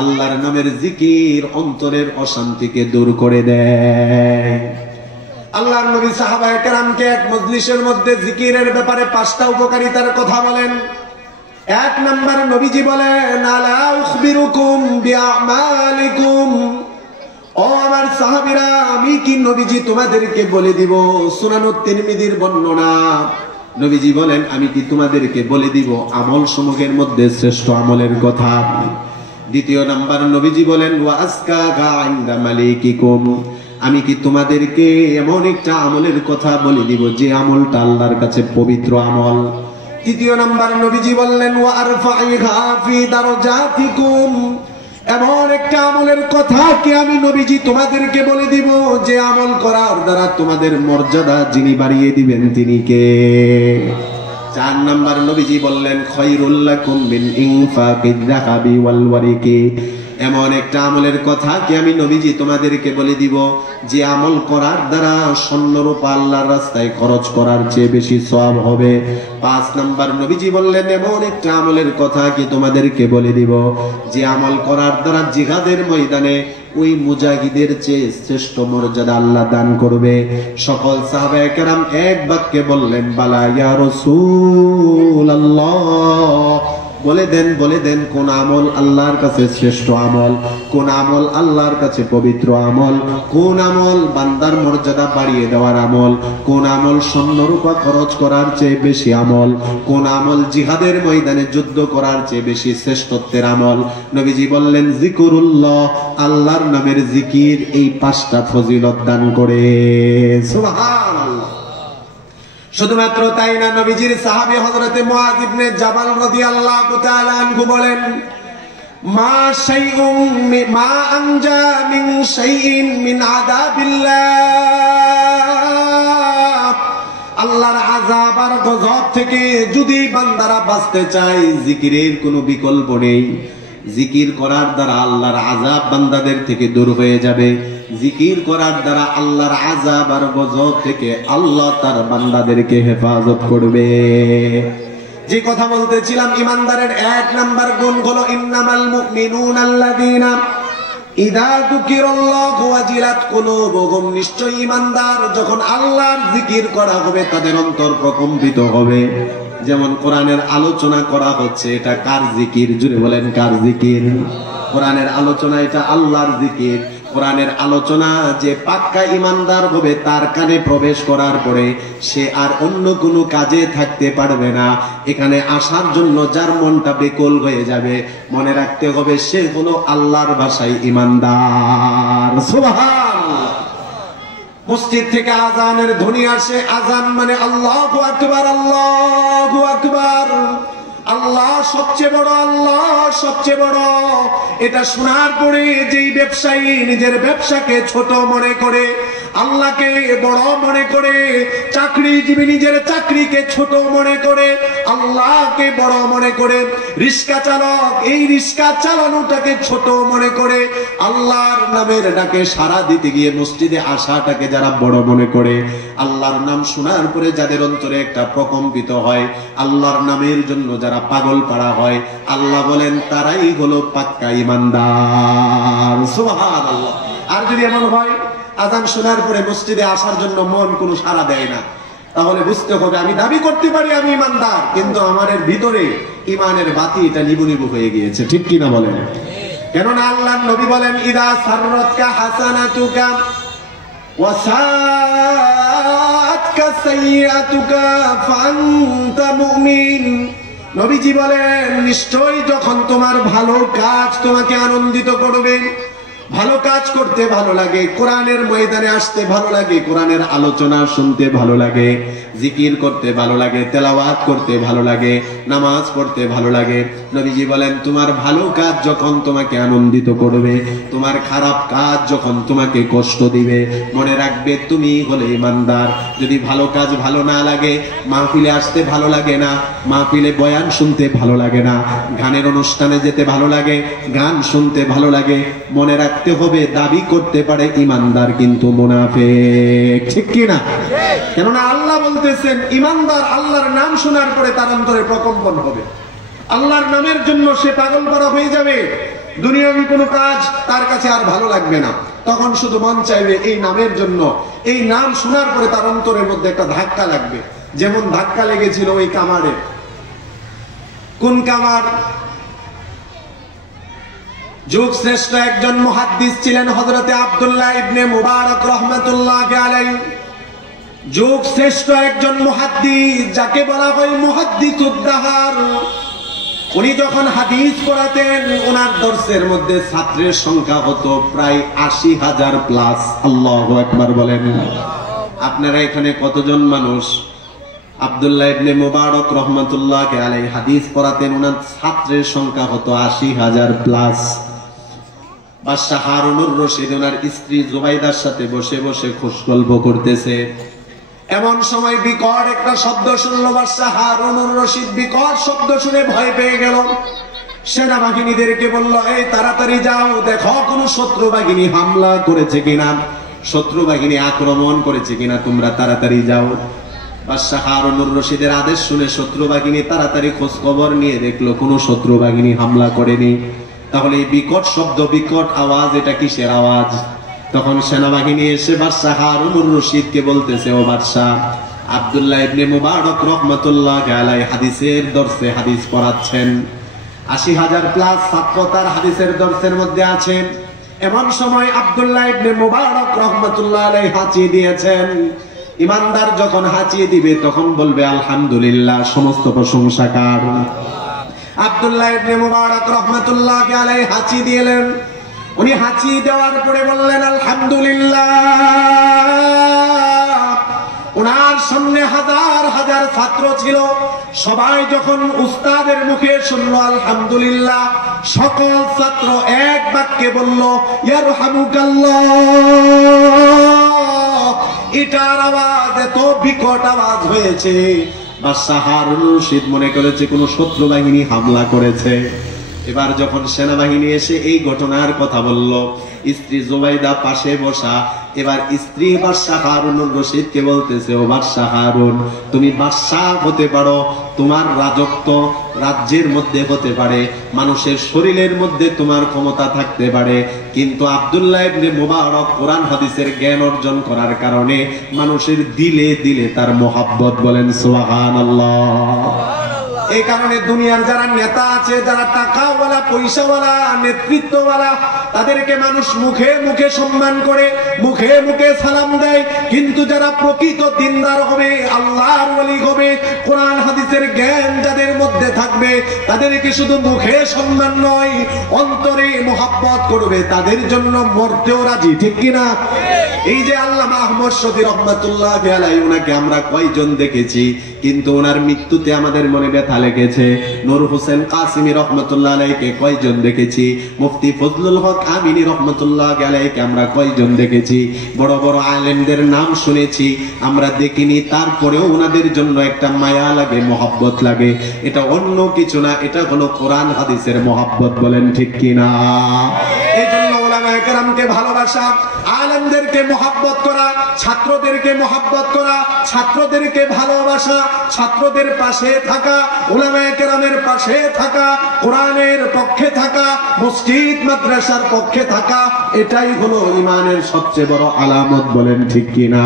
আল্লাহর নামের জিকির অন্তরের অশান্তিকে দূর করে দেয়। আল্লাহর নবী সাহাবায়ে কেরামকে এক মজলিসের মধ্যে জিকিরের ব্যাপারে 5টা উপকারিতার কথা বলেন। 1 নাম্বার নবীজি বলেন আলা উখবিরুকুম বিআমালিকুম, ও আমার সাহাবীরা, আমি কি নবীজি তোমাদেরকে বলে দিব? সুনানুত তিরমিজির বর্ণনা, নবীজি বলেন আমি কি তোমাদেরকে বলে দিব আমল সমূহের মধ্যে শ্রেষ্ঠ আমলের কথা। 2 নাম্বার নবীজি বলেন ওয়া আসকাকা ইনদা মালিকিকুম, আমি কি তোমাদেরকে এমন একটা আমলের কথা বলে দিব যে আমলটা আল্লাহর কাছে পবিত্র আমল। 3 নাম্বার নবীজি বললেন ওয়া আরফাইহা ফি দারাজাতিকুম, এমন একটা আমলের কথা কি আমি নবীজি তোমাদেরকে বলে দিব যে আমল করার দ্বারা তোমাদের মর্যাদা যিনি বাড়িয়ে দিবেন তিনি কে? 4 নাম্বার নবীজি বললেন খায়রুল লাকুম মিন ইনফাকিদ যাহাবি ওয়াল ওয়ারিকি, এমন একটা আমলের কথা কি আমি নবীজি তোমাদেরকে বলে দিব যে আমল করার দ্বারা স্বর্ণরূপা আল্লাহর রাস্তায় খরচ করার চেয়ে বেশি সওয়াব হবে। 5 নাম্বার নবীজি বললেন এমন একটা আমলের কথা কি তোমাদেরকে বলে দিব যে আমল করার দ্বারা জিহাদের ময়দানে ওই মুজাহিদের চেয়ে শ্রেষ্ঠ মর্যাদা আল্লাহ দান করবে। সকল সাহাবায়ে কেরাম এক বাক্যে বললেন বালা ইয়া রাসূলুল্লাহ, বলে দেন কোন আমল আল্লাহর কাছে শ্রেষ্ঠ আমল, কোন আমল আল্লাহর কাছে পবিত্র আমল, কোন আমল বান্দার মর্যাদা বাড়িয়ে দেওয়ার আমল, কোন আমল স্বর্ণরূপা খরচ করার চেয়ে বেশি আমল, কোন আমল জিহাদের ময়দানে যুদ্ধ করার চেয়ে বেশি শ্রেষ্ঠত্বের আমল। নবীজি বললেন জিকুরুল্লাহ, আল্লাহর নামের জিকির এই 5টা ফজিলত দান করে। সুবহানাল্লাহ। শুধুমাত্র তাই না, নবীজির সাহাবী হযরতে মুআয ইবনে জাবাল রাদিয়াল্লাহু তাআলা আনহু বলেন, মা শাইউম মা আনজা মিন শাইইন মিন আযাবিল্লাহ, আল্লাহর আযাব আর গজব থেকে যদি বান্দারা বাঁচতে চায়, জিকিরের কোনো বিকল্প নেই। জিকির করার দ্বারা আল্লাহর আযাব বান্দাদের থেকে দূর হয়ে যাবে। জিকির করার দ্বারা আল্লাহর আযাব আর গজব থেকে আল্লাহ তার বান্দাদেরকে হেফাজত করবে। যে কথা বলতেছিলাম, ইমানদারের 1 নাম্বার গুণ হলো ইন্নামাল মুমিনুনা আল্লাযীনা ইযা যুকিরাল্লাহু ওয়াজিলাত কুলুবুহুম, নিশ্চয় ইমানদার যখন আল্লাহর জিকির করা হবে তাদের অন্তর প্রকম্পিত হবে। যেমন কোরআনের আলোচনা করা হচ্ছে, এটা কার জিকির? জুড়ে বলেন কার জিকির? কোরআনের আলোচনা, এটা আল্লাহর জিকির। কোরআনের আলোচনা যে পাক্কা ইমানদার হবে তার কানে প্রবেশ করার পরে সে আর অন্য কোনো কাজে থাকতে পারবে না। এখানে আসার জন্য যার মনটা বেকল হয়ে যাবে, মনে রাখতে হবে সে হলো আল্লাহর ভাষায় ইমানদার। সুবহানাল্লাহ। মসজিদ থেকে আজানের ধ্বনি আসে, আজান মানে আল্লাহু আকবার, আল্লাহু আকবার, আল্লাহ সবচেয়ে বড়, আল্লাহ সবচেয়ে বড়। এটা শোনার পরে যেই ব্যবসায়ী নিজের ব্যবসাকে ছোট মনে করে, আল্লাহকে বড় মনে করে, চাকরিজীবী নিজের চাকরিকে ছোট মনে করে, আল্লাহকে বড় মনে করে, রিক্সা চালক এই রিক্সা চালানোটাকে ছোট মনে করে, আল্লাহর নামের ডাকে সাড়া দিতে গিয়ে মসজিদে আসাটাকে যারা বড় মনে করে, আল্লাহর নাম শোনার পরে যাদের অন্তরে একটা প্রকম্পিত হয়, আল্লাহর নামের জন্য যারা পাগল পাড়া হয়, আল্লাহ বলেন তারাই হলো পাক্কা ইমানদার। সুবহানাল্লাহ। আর যদি এমন হয় আজান শোনার পরে মসজিদে আসার জন্য মন কোনো সাড়া দেয় না, তাহলে বুঝতে হবে আমি দাবি করতে পারি আমি ইমানদার, কিন্তু আমার ভিতরে ইমানের বাতি এটা নিবু নিবু হয়ে গিয়েছে। ঠিক কিনা বলেন? কেননা আল্লাহর নবী বলেন, ইদা সাররাতকা হাসানাতুকা ওয়া সাআতকা সাইয়্যাতুকা ফাআনতা মুমিন। নবীজি বলেন, নিশ্চয়ই যখন তোমার ভালো কাজ তোমাকে আনন্দিত করবে, ভালো কাজ করতে ভালো লাগে, কোরআনের ময়দানে আসতে ভালো লাগে, কোরআনের আলোচনা শুনতে ভালো লাগে, জিকির করতে ভালো লাগে, তেলাওয়াত করতে ভালো লাগে, নামাজ পড়তে ভালো লাগে, নবীজি বলেন তোমার ভালো কাজ যখন তোমাকে আনন্দিত করবে, তোমার খারাপ কাজ যখন তোমাকে কষ্ট দিবে, মনে রাখবে তুমি হলে ইমানদার। যদি ভালো কাজ ভালো না লাগে, মাহফিলে আসতে ভালো লাগে না, মাহফিলে বয়ান শুনতে ভালো লাগে না, গানের অনুষ্ঠানে যেতে ভালো লাগে, গান শুনতে ভালো লাগে, মনে রাখতে হবে দাবি করতে পারে ইমানদার কিন্তু মুনাফিক। ঠিক কি না? কেননা আল্লাহ বলতেছেন ইমানদার আল্লাহর নাম শোনার পরে তার অন্তরে প্রকম্পন হবে, আল্লাহর নামের জন্য সে পাগল পারা হয়ে যাবে, দুনিয়াবি কোনো কাজ তার কাছে আর ভালো লাগবে না, তখন শুধু মন চাইবে এই নামের জন্য। এই নাম শোনার পরে তার অন্তরের মধ্যে একটা ধাক্কা লাগবে, যেমন ধাক্কা লেগেছিল ওই কামারে। কোন কামার? যুগ শ্রেষ্ঠ একজন মুহাদ্দিস ছিলেন হযরতে আব্দুল্লাহ ইবনে মুবারক রাহমাতুল্লাহি আলাইহি। যুগ শ্রেষ্ঠ একজন মুহাদ্দিস, যাকে বলা হয় মুহাদ্দিসুদ দাহর। উনি যখন হাদিস পড়াতেন, ওনার দর্শের মধ্যে ছাত্রের সংখ্যা হতো প্রায় ৮০,০০০ প্লাস। আল্লাহু আকবার বলেন। আপনারা এখানে কতজন মানুষ? আব্দুল্লাহ ইবনে মুবারক রাহমাতুল্লাহি আলাইহি হাদিস পড়াতেন, ওনার ছাত্রের সংখ্যা হতো ৮০,০০০ প্লাস। বাদশা হারুনুর রশিদ ওনার স্ত্রী জুবাইদার সাথে বসে বসে খোশগল্প করতেছে। এমন সময় বিকট একটা শব্দ শুনলো বাদশা হারুনুর রশিদ। বিকট শব্দ শুনে ভয় পেয়ে গেল। সেনাবাহিনীদেরকে বলল, এই তাড়াতাড়ি যাও, দেখো কোন শত্রু বাহিনী হামলা করেছে কিনা, শত্রু বাহিনী আক্রমণ করেছে কিনা, তোমরা তাড়াতাড়ি যাও। বাদশা হারুনুর রশিদের আদেশ শুনে শত্রু বাহিনী তাড়াতাড়ি খোঁজ খবর নিয়ে দেখলো কোন শত্রু বাহিনী হামলা করেনি। তাহলে এই বিকট শব্দ, বিকট আওয়াজ, এটা কিসের আওয়াজ? তখন সেনাবাহিনী এসে বাদশা হারুনুর রশিদকে বলতেছে, ও বাদশা, আব্দুল্লাহ ইবনে মুবারক রাহমাতুল্লাহি আলাইহি হাদিসের দর্সে হাদিস পড়াচ্ছেন, 80,000+ ছাত্র তার হাদিসের দর্শের মধ্যে আছে। এমন সময় আব্দুল্লাহ ইবনে মুবারক রাহমাতুল্লাহ আলাইহি হাঁচিয়ে দিয়েছেন। ইমানদার যখন হাঁচিয়ে দিবে তখন বলবে আলহামদুলিল্লাহ, সমস্ত প্রশংসা কার? আব্দুল্লাহ ইবনে মুবারক রাহমাতুল্লাহ আলাইহি হাঁচিয়ে দিলেন। উনি হাঁচিয়ে দেওয়ার পরে বললেন আলহামদুলিল্লাহ। ওনার সামনে হাজার হাজার ছাত্র ছিল, সবাই যখন উস্তাদের মুখে শুনলো আলহামদুলিল্লাহ, সকল ছাত্র এক বাক্যে বলল ইয়ারহামুকাল্লাহ। এটার আওয়াজ এত বিকট আওয়াজ হয়েছে, বাদশা হারুন রশিদ মনে করেছে কোন শত্রু বাহিনী হামলা করেছে। এবার যখন সেনাবাহিনী এসে এই ঘটনার কথা বলল, স্ত্রী জুবাইদা পাশে বসা, এবার স্ত্রী বাদশা হারুন রশিদকে বলতেছে, ও বাদশা হারুন, তুমি বাদশাহ হতে পারো, তোমার রাজত্ব রাজ্যের মধ্যে হতে পারে, মানুষের শরীরের মধ্যে তোমার ক্ষমতা থাকতে পারে, কিন্তু আব্দুল্লাহ ইবনে মুবারক কোরআন হাদিসের জ্ঞান অর্জন করার কারণে মানুষের দিলে দিলে তার মোহাব্বত। বলেন সুবহানাল্লাহ। এই কারণে দুনিয়ার যারা নেতা আছে, যারা টাকাওয়ালা, পয়সাওয়ালা, নেতৃত্বওয়ালা, তাদেরকে মানুষ মুখে মুখে সম্মান করে, মুখে মুখে সালাম দেয়, কিন্তু যারা প্রকৃত দিনদার হবে, আল্লাহর ওলি হবে, কোরআন হাদিসের জ্ঞান যাদের মধ্যে থাকবে, তাদেরকে শুধু মুখে সম্মান নয়, অন্তরে মোহাব্বত করবে, তাদের জন্য মরতেও রাজি। ঠিক কিনা? এই যে আল্লামা আহমদ শফী রহমাতুল্লাহ আলাইহি, ওনাকে আমরা কয়জন দেখেছি, কিন্তু ওনার মৃত্যুতে আমাদের মনে ব্যথা লেগেছে। নূর হোসেন কাসিমি রহমাতুল্লাহ আলাইহিকে কয়জন দেখেছি, মুফতি ফজলুল হক আমিনী রহমাতুল্লাহ আলাইহিকে আমরা কয়জন দেখেছি, বড় বড় আলেমদের নাম শুনেছি, আমরা দেখিনি, তারপরেও ওনাদের জন্য একটা মায়া লাগে, মোহাব্বত লাগে। এটা অন্য কিছু না, এটা হলো কোরআন হাদিসের মোহাব্বত। বলেন ঠিক কিনা? এই জন্য উলামায়ে কেরামকে ভালোবাসা, আলেমদেরকে মোহাব্বত করা, ছাত্রদেরকে মোহাব্বত করা, ছাত্রদেরকে ভালোবাসা, ছাত্রদের পাশে থাকা, উলামায়ে কেরামের পাশে থাকা, কোরআনের পক্ষে থাকা, মসজিদ মাদ্রাসার পক্ষে থাকা, এটাই হলো ঈমানের সবচেয়ে বড় আলামত। বলেন ঠিক কিনা?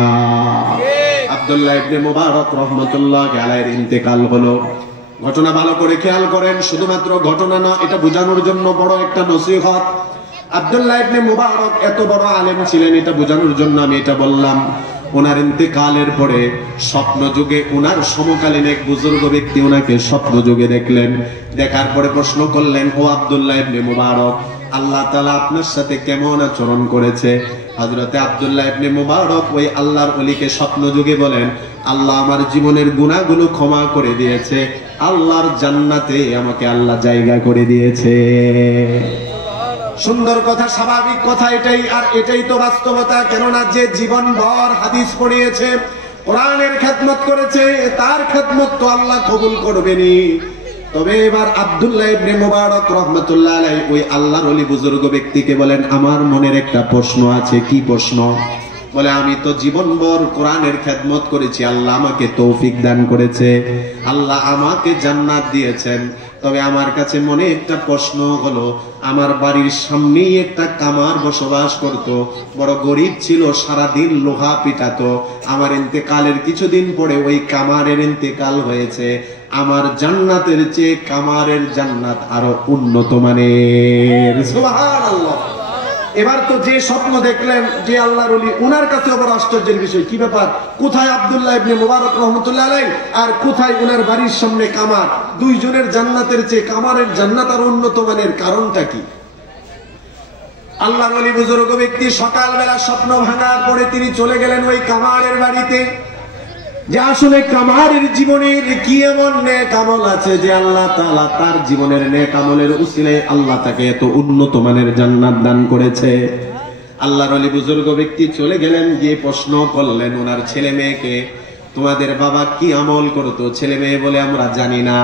আব্দুল্লাহ ইবনে মুবারক রাহমাতুল্লাহ আলাইহির ইন্তেকাল হলো। ঘটনা ভালো করে খেয়াল করেন, শুধুমাত্র ঘটনা না, এটা বোঝানোর জন্য বড় একটা নসিহত। আব্দুল্লাহ ইবনে মুবারক এত বড় আলেম ছিলেন, এটা বোঝানোর জন্য আমি এটা বললাম। ওনার ইন্তেকালের পরে স্বপ্ন যুগে ওনার সমকালীন এক বুজুর্গ ব্যক্তি ওনাকে স্বপ্ন যুগে দেখলেন। দেখার পরে প্রশ্ন করলেন, ও আব্দুল্লাহ ইবনে মুবারক, আল্লাহ তাআলা আপনার সাথে কেমন আচরণ করেছে? হযরতে আব্দুল্লাহ ইবনে মুবারক ওই আল্লাহর ওলিকে স্বপ্ন যুগে বলেন, আল্লাহ আমার জীবনের গুনাহগুলো ক্ষমা করে দিয়েছে, আল্লাহর জান্নাতে আমাকে আল্লাহ জায়গা করে দিয়েছে। সুন্দর কথা, স্বাভাবিক কথা এটাই, আর এটাই তো বাস্তবতা। কেননা যে জীবন ভর হাদিস পড়িয়েছে, কোরআনের খেদমত করেছে, তার খেদমত তো আল্লাহ কবুল করবেনি। তবে এবার আব্দুল্লাহ ইবনে মুবারক রাহমাতুল্লাহ আলাইহি ওই আল্লাহর ওলি বুজুর্গ ব্যক্তিকে বলেন, আমার মনের একটা প্রশ্ন আছে। কি প্রশ্ন? বলে, আমি তো জীবনভর কোরআনের খেদমত করেছি, আল্লাহ আমাকে তৌফিক দান করেছে, আল্লাহ আমাকে জান্নাত দিয়েছেন, তবে আমার কাছে মনে একটা প্রশ্ন হলো, আমার বাড়ির সামনেই একটা কামার বসবাস করত, বড় গরিব ছিল, সারাদিন লোহা পিটাতো, আমার ইন্তেকালের কিছুদিন পরে ওই কামারের ইন্তেকাল হয়েছে, আমার জান্নাতের চেয়ে কামারের জান্নাত আরো উন্নত মানের। সুবহানাল্লাহ। এবার তো যে স্বপ্ন দেখলেন যে আল্লাহর ওলি, উনার কাছে আবার আশ্চর্যের বিষয়, কি ব্যাপার, কোথায় আব্দুল্লাহ ইবনে মুবারক রাহমাতুল্লাহ আলাইহি আর কোথায় উনার বাড়ির সামনে কামার? দুইজনের জান্নাতের চেয়ে কামারের জান্নাত আর উন্নত মানের, কারণটা কি? আল্লাহর ওলি বুজুর্গ ব্যক্তি সকালবেলা স্বপ্ন ভাঙার পরে তিনি চলে গেলেন ওই কামারের বাড়িতে, যে আসলে কামারের জীবনের কি এমন নেক আমল আছে যে আল্লাহ তাআলা তার জীবনের নেক আমলের উসিলায় আল্লাহ তাকে এত উন্নত মানের জান্নাত দান করেছে। আল্লাহর ওলি বুজুর্গ ব্যক্তি চলে গেলেন, গিয়ে প্রশ্ন করলেন ওনার ছেলে মেয়েকে, তোমাদের বাবা কি আমল করতো? ছেলে মেয়ে বলে, আমরা জানি না।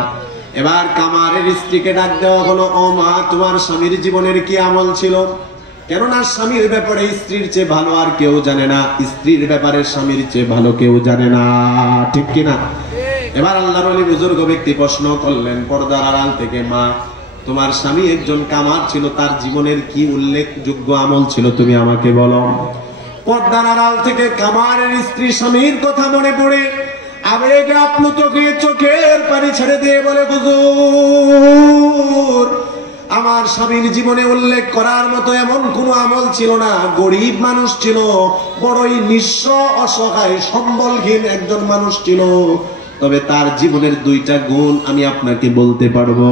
এবার কামারের স্ত্রীকে ডাক দেওয়া হলো, ও মা, তোমার স্বামীর জীবনের কি আমল ছিল? কেননা স্বামীর ব্যাপারে স্ত্রীর চেয়ে ভালো আর কেউ জানে না, স্ত্রীর ব্যাপারে স্বামীর চেয়ে ভালো কেউ জানে না। ঠিক কিনা? এবার আল্লাহর ওলি বুজুর্গ ব্যক্তি প্রশ্ন করলেন পর্দার আড়াল থেকে, মা, তোমার স্বামী একজন কামার ছিল, তার জীবনের কি উল্লেখযোগ্য আমল ছিল তুমি আমাকে বলো। পর্দার আড়াল থেকে কামারের স্ত্রী স্বামীর কথা মনে পড়ে আবেগে আপ্লুত হয়ে চোখের পানি ছেড়ে দিয়ে বলে, হুজুর, আমার স্বামীর জীবনে উল্লেখ করার মতো এমন কোনো আমল ছিল না। গরিব মানুষ ছিল, বড়ই নিঃস্ব অসহায় সম্বলহীন একজন মানুষ ছিল, তবে তার জীবনের দুইটা গুণ আমি আপনাকে বলতে পারবো।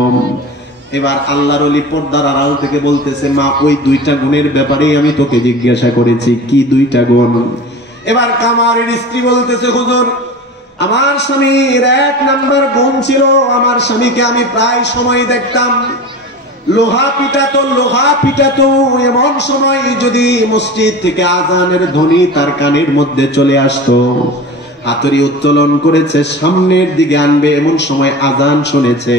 এবার আল্লাহর ওলি পর্দার আড়াল থেকে বলতেছে, মা ওই দুইটা গুণের ব্যাপারেই আমি তোকে জিজ্ঞাসা করেছি, কি দুইটা গুণ? এবার কামারের স্ত্রী বলতেছে, হুজুর আমার স্বামীর 1 নাম্বার গুণ ছিল, আমার স্বামীকে আমি প্রায় সময় দেখতাম লোহা পিটাতো। এমন সময় যদি মসজিদ থেকে আজানের ধ্বনি তার কানের মধ্যে চলে আসতো, হাতুড়ি উত্তোলন করেছে, সামনের দিকে আনবে, এমন সময় আজান শুনেছে,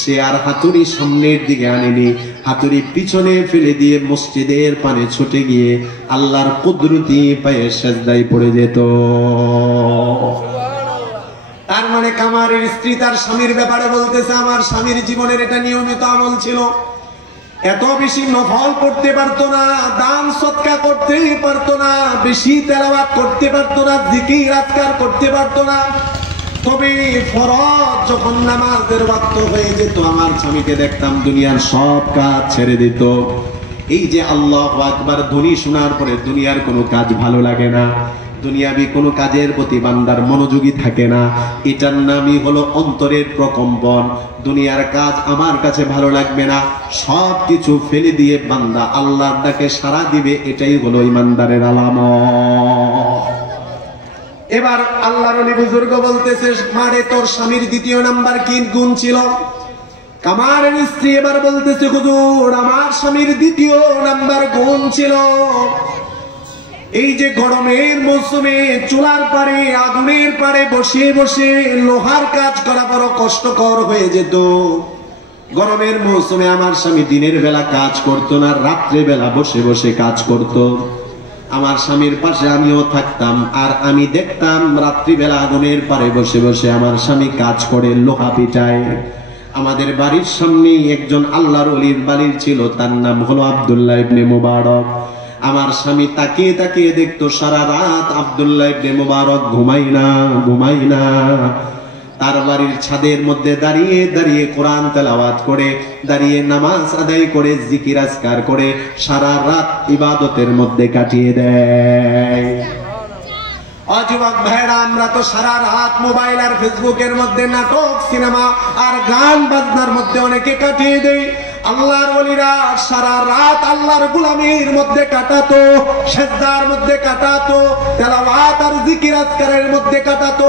সে আর হাতুড়ি সামনের দিকে আনেনি, হাতুড়ি পিছনে ফেলে দিয়ে মসজিদের পানে ছুটে গিয়ে আল্লাহর কুদরতি পায়ে সেজদায় পড়ে যেত। তার মানে কামারের স্ত্রী তার স্বামীর ব্যাপারে বলতেছে, আমার স্বামীর জীবনের এটা নিয়মিত আমল ছিল। এত বেশি নফল পড়তে পারতো না, দান সদকা করতে পারতো না, বেশি তেলাওয়াত করতে পারতো না, জিকির আজকার করতে পারতো না, তবে ফরজ যখন নামাজের ওয়াক্ত হয়ে যেত আমার স্বামীকে দেখতাম দুনিয়ার সব কাজ ছেড়ে দিত। এই যে আল্লাহু আকবার ধ্বনি শোনার পরে দুনিয়ার কোনো কাজ ভালো লাগে না, দুনিয়াবি কোনো কাজের প্রতি বান্দার মনোযোগী থাকে না, এটার নামই হলো অন্তরের প্রকম্পন। দুনিয়ার কাজ আমার কাছে ভালো লাগবে না, সব কিছু ফেলে দিয়ে বান্দা আল্লাহর ডাকে সাড়া দিবে, এটাই হলো ইমানদারের আলামত। এবার আল্লাহর ওলি বুজুর্গ বলতেছে, মারে তোর স্বামীর 2 নাম্বার কি গুণ ছিল? কামারের স্ত্রী এবার বলতেছে, হুজুর আমার স্বামীর 2 নাম্বার গুণ ছিল, এই যে গরমের মৌসুমে চুলার পাড়ে আগুনের পাড়ে বসে বসে লোহার কাজ করা বড় কষ্টকর হয়ে যেত। গরমের মৌসুমে আমার স্বামী দিনের বেলা কাজ করতো না, রাত্রে বেলা বসে বসে কাজ করতো। আমার স্বামীর পাশে আমিও থাকতাম, আর আমি দেখতাম রাত্রিবেলা আগুনের পাড়ে বসে বসে আমার স্বামী কাজ করে, লোহা পিটায়। আমাদের বাড়ির সামনে একজন আল্লাহর ওলির বাড়ির ছিল, তার নাম হলো আব্দুল্লাহ ইবনে মুবারক। আমার স্বামী তাকিয়ে তাকিয়ে দেখতো সারা রাত আব্দুল্লাহ ইবনে মুবারক ঘুমাই না। তার বাড়ির ছাদের মধ্যে দাঁড়িয়ে দাঁড়িয়ে কোরআন তেলাওয়াত করে, দাঁড়িয়ে নামাজ আদায় করে, জিকির আজকার করে সারা রাত ইবাদতের মধ্যে কাটিয়ে দেয়। যুবক ভাইরা, আমরা তো সারা রাত মোবাইল আর ফেসবুকের মধ্যে নাটক, সিনেমা আর গান বাজনার মধ্যে অনেকে কাটিয়ে দেই। আল্লাহর ওলিরা সারা রাত আল্লাহর গোলামির মধ্যে কাটাতো, সেজদার মধ্যে কাটাতো, তেলাওয়াত আর জিকির আজকারের মধ্যে কাটাতো।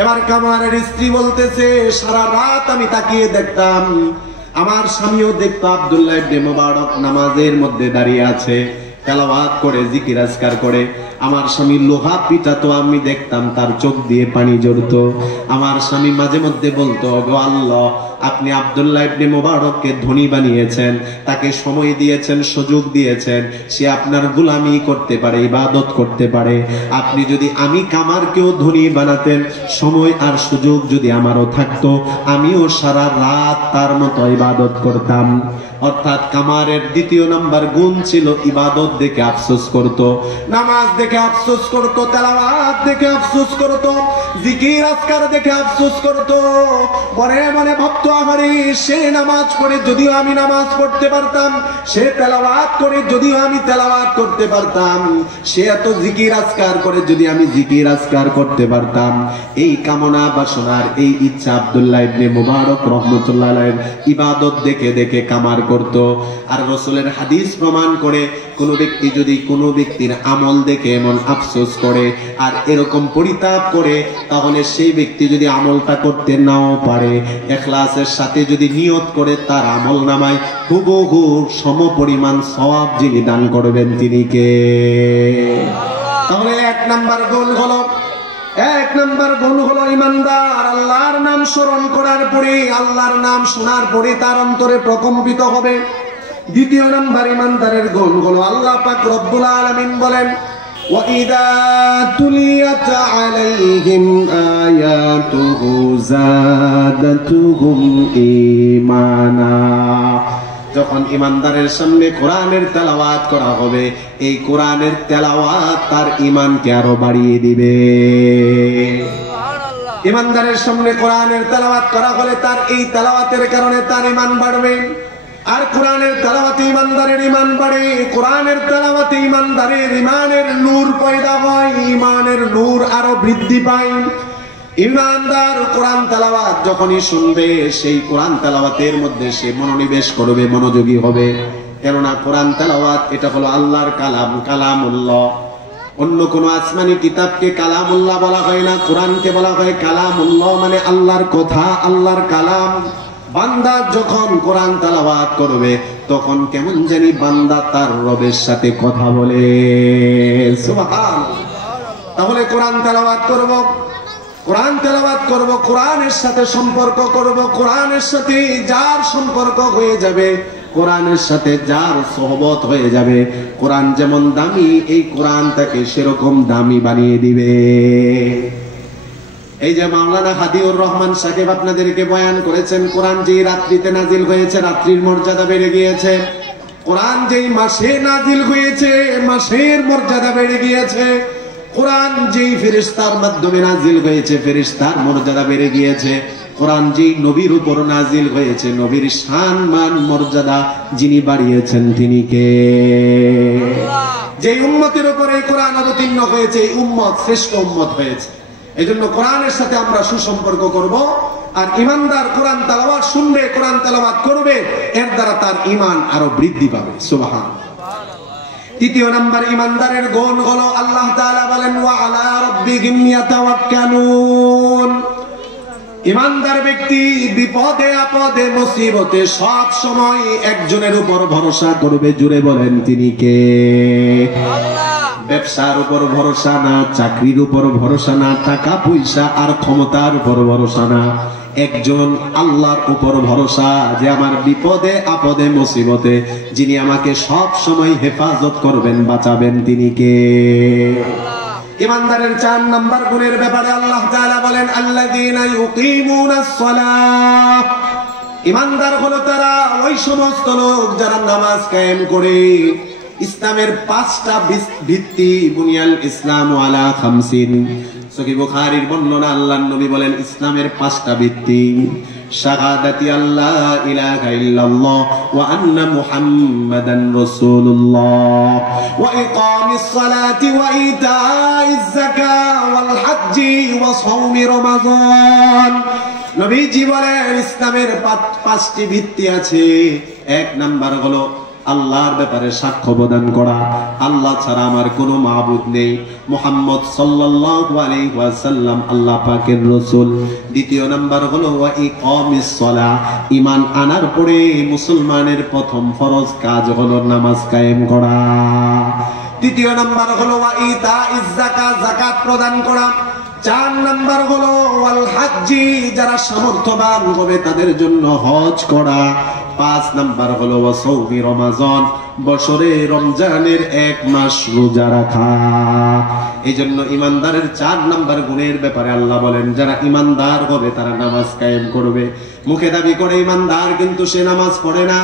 এবার কামারের স্ত্রী বলতেছে, সারা রাত আমি তাকিয়ে দেখতাম, আমার স্বামীও দেখতো আব্দুল্লাহ ইবনে মুবারক নামাজের মধ্যে দাঁড়িয়ে আছে, তেলাওয়াত করে, জিকির আজকার করে। আমার স্বামী লোহা পিটাতো, আমি দেখতাম তার চোখ দিয়ে পানি ঝরতো। আমার স্বামী মাঝে মধ্যে বলতো, গো আল্লাহ, আপনি আব্দুল্লাহ ইবনে মুবারককে ধনী বানিয়েছেন, তাকে সময় দিয়েছেন, সুযোগ দিয়েছেন, সে আপনার গোলামি করতে পারে, ইবাদত করতে পারে। আপনি যদি আমি কামারকেও ধনী বানাতেন, সময় আর সুযোগ যদি আমারও থাকতো, আমিও সারা রাত তার মতো ইবাদত করতাম। অর্থাৎ কামারের 2 নাম্বার গুণ ছিল ইবাদত দেখে আফসোস করত, নামাজ দেখে আফসোস করত, তেলাওয়াত দেখে আফসোস করত, জিকির আজকার দেখে আফসোস করত। মনে মনে ভাবতো, আমারে সে নামাজ পড়ে যদিও আমি নামাজ পড়তে পারতাম, সে তেলাওয়াত করে যদিও আমি তেলাওয়াত করতে পারতাম, সে এত জিকির আজকার করে যদি আমি জিকির আজকার করতে পারতাম। এই কামনা বাসনার এই ইচ্ছা আব্দুল্লাহ ইবনে মুবারক রহমতুল্লাহ আলাইহি ইবাদত দেখে দেখে কামার করত। আর রাসূলের হাদিস প্রমাণ করে, কোন ব্যক্তি যদি কোনো ব্যক্তির আমল দেখে এমন আফসোস করে আর এরকম পরিতাপ করে, তাহলে সেই ব্যক্তি যদি আমলটা করতে নাও পারে, ইখলাসের সাথে যদি নিয়ত করে, তার আমল নামায় হুবহু সমপরিমাণ সওয়াব যিনি দান করবেন তিনি কে? তাহলে 1 নাম্বার গুণ হলো ইমানদার আল্লাহর নাম স্মরণ করার পরে, আল্লাহর নাম শোনার পরে তার অন্তরে প্রকম্পিত হবে। 2 নাম্বার ইমানদারের গুণ হলো, আল্লাহ পাক রব্বুল আলামিন বলেন, وَإِذَا تُلِيَتْ عَلَيْهِمْ آيَاتُهُ زَادَتْهُمْ إِيمَانًا। যখন ইমানদারের সামনে কোরআনের তেলাওয়াত করা হবে, এই কোরআনের তেলাওয়াত তার ঈমানকে আরো বাড়িয়ে দিবে। ইমানদারের সামনে কোরআনের তেলাওয়াত করা হলে তার এই তেলাওয়াতের কারণে তার ঈমান বাড়বে। আর কোরআনের তেলাওয়াতে ইমানদারের ঈমান বাড়ে, কোরআনের তেলাওয়াতে ইমানদারের ঈমানের নূর পয়দা হয়, ঈমানের নূর আরো বৃদ্ধি পায়। ইমানদার কোরআন তেলাওয়াত যখনই শুনবে সেই কোরআন তেলাওয়াতের মধ্যে সে মনোনিবেশ করবে, মনোযোগী হবে। কেননা কোরআন তেলাওয়াত এটা হলো আল্লাহর কালাম, কালামুল্লাহ। অন্য কোন আসমানি কিতাবকে কালামুল্লাহ বলা হয় না, কোরআনকে বলা হয় কালামুল্লাহ, মানে আল্লাহর কথা, আল্লাহর কালাম। বান্দা যখন কোরআন তেলাওয়াত করবে তখন কেমন জানি বান্দা তার রবের সাথে কথা বলে। সুবহানাল্লাহ। তাহলে কোরআন তেলাওয়াত করব, কোরআন তেলাওয়াত করব, কোরআনের সাথে সম্পর্ক করব। কোরআনের সাথে যার সম্পর্ক হয়ে যাবে, কোরআনের সাথে যার সোহবত হয়ে যাবে, কোরআন যেমন দামি এই কোরআন তাকে সেরকম দামি বানিয়ে দিবে। এই যে মাওলানা হাদিউর রহমান সাহেব আপনাদেরকে বয়ান করেছেন, কোরআন যেই রাত্রিতে নাজিল হয়েছে রাত্রির মর্যাদা বেড়ে গিয়েছে। কোরআন যেই মাসে নাজিল হয়েছে মাসের মর্যাদা বেড়ে গিয়েছে। কোরআন যেই ফেরেশতার মাধ্যমে নাজিল হয়েছে ফেরেশতার মর্যাদা বেড়ে গিয়েছে। কোরআন যেই নবীর উপর নাজিল হয়েছে নবীর শান মান মর্যাদা যিনি বাড়িয়েছেন তিনি কে? যেই উম্মতের উপরে কোরআন অবতীর্ণ হয়েছে এই উম্মত শ্রেষ্ঠ উম্মত হয়েছে। এজন্য কোরআনের সাথে আমরা সুসম্পর্ক করব। আর ঈমানদার কোরআন তেলাওয়াত শুনবে, কোরআন তেলাওয়াত করবে, এর দ্বারা তার ঈমান আরো বৃদ্ধি পাবে। সুবহানাল্লাহ। তৃতীয় নাম্বার ঈমানদারের গুণ হলো আল্লাহ তাআলা বলেন ওয়া আলা রাব্বিহিম ইয়াতাওয়াক্কালুন। ঈমানদার ব্যক্তি বিপদে আপদে মুসিবতে সব সময় একজনের উপর ভরসা করবে। জুড়ে বলেন তিনি কে? আল্লাহ। ব্যবসার উপর ভরসা না, চাকরির উপর ভরসা না, টাকা পয়সা আর ক্ষমতার উপর ভরসা না, একজন আল্লাহর উপর ভরসা, যে আমার বিপদে আপদে মুসিবতে যিনি আমাকে সব সময় হেফাজত করবেন, বাঁচাবেন, তিনি কে? ঈমানদারের 4 নাম্বার গুণের ব্যাপারে আল্লাহ তাআলা বলেন আল্লাযীনা ইউকিমুনাস সালাহ। ঈমানদার হলো তারা ওই সমস্ত লোক যারা নামাজ কায়েম করে। ইসলামের 5টা ভিত্তি, বুনিয়াল ইসলাম আলা 50। সহিহ বুখারীর বর্ণনা, আল্লাহর নবী বলেন ইসলামের 5টা ভিত্তি, শাহাদাতি আল্লাহ ইলাহা ইল্লাল্লাহ ওয়া আন্না মুহাম্মাদান রাসূলুল্লাহ ওয়া ইকামিস সালাতি ওয়া ইতাইজ যাকাত ওয়াল হজ্জি ওয়া শাওমি রমাদান। নবীজি বলেন ইসলামের 5টি ভিত্তি আছে। 1 নাম্বার হলো আল্লাহর ব্যাপারে সাক্ষ্য প্রদান করা, আল্লাহ ছাড়া আমার কোনো মাবুদ নেই, মুহাম্মদ সাল্লাল্লাহু আলাইহি ওয়াসাল্লাম আল্লাহ পাকের রাসূল। 2 নাম্বার হলো ওয়া ইকামিস সালাহ, ঈমান আনার পরে মুসলমানের প্রথম ফরজ কাজ হলো নামাজ কায়েম করা। 3 নাম্বার হলো ওয়া ইতাইজ যাকাত, যাকাত প্রদান করা। 4 নাম্বার হলো ওয়াল হজ্জি, যারা সামর্থ্যবান হবে তাদের জন্য হজ করা। 5 নাম্বার হলো ওয়া শাওমি রমাদান, বছরে রমজানের 1 মাস রোজা রাখা। এই জন্য ঈমানদারের 4 নাম্বার গুণের ব্যাপারে আল্লাহ বলেন যারা ঈমানদার হবে তারা নামাজ কায়েম করবে। মুখে দাবি করে ঈমানদার, কিন্তু সে নামাজ পড়ে না,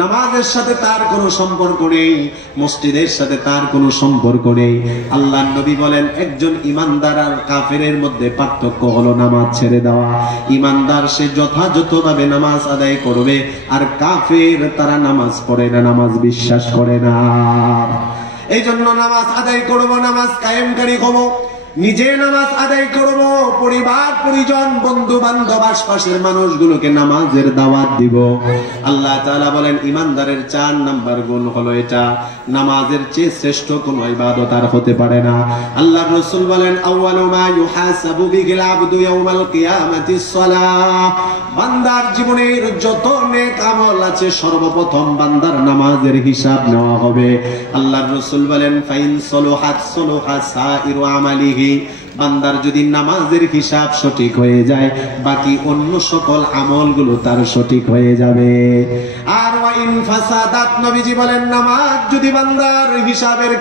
নামাজের সাথে তার কোনো সম্পর্ক নেই, মসজিদের সাথে তার কোনো সম্পর্ক নেই। আল্লাহর নবী বলেন একজন ঈমানদার আর কাফেরের মধ্যে পার্থক্য হলো নামাজ ছেড়ে দেওয়া। ঈমানদার সে যথাযথভাবে নামাজ আদায় করবে, আর কাফের তারা নামাজ পড়ে না, নামাজ বিশ্বাস করে না। এই জন্য নামাজ আদায় করব, নামাজ কায়েমকারী হব, নিজে নামাজ আদায় করব, পরিবার পরিজন বন্ধু বান্ধব আশপাশের মানুষগুলোকে নামাজের দাওয়াত দিব। আল্লাহ তাআলা বলেন ঈমানদারের 4 নাম্বার গুণ হলো এটা। নামাজের চেয়ে শ্রেষ্ঠ কোনো ইবাদত আর হতে পারে না। আল্লাহর রাসূল বলেন আউয়ালু মা ইউহাসাবু বিহিল আবদু ইয়াউমাল কিয়ামাতিস সালাহ। বান্দার জীবনের যত নেক আমল আছে সর্বপ্রথম বান্দার নামাজের হিসাব নেওয়া হবে। আল্লাহর রাসূল বলেন ফাইন সলুহাত সলুহা সাইরু আমালিহি, বান্দার যদি নামাজের হিসাব সঠিক হয়ে যায় বাকি অন্য সকল আমলগুলো তার সঠিক হয়ে যাবে। আর ওয়াইন ফাসাদাত, নবীজি বলেন নামাজ যদি বান্দার হিসাবের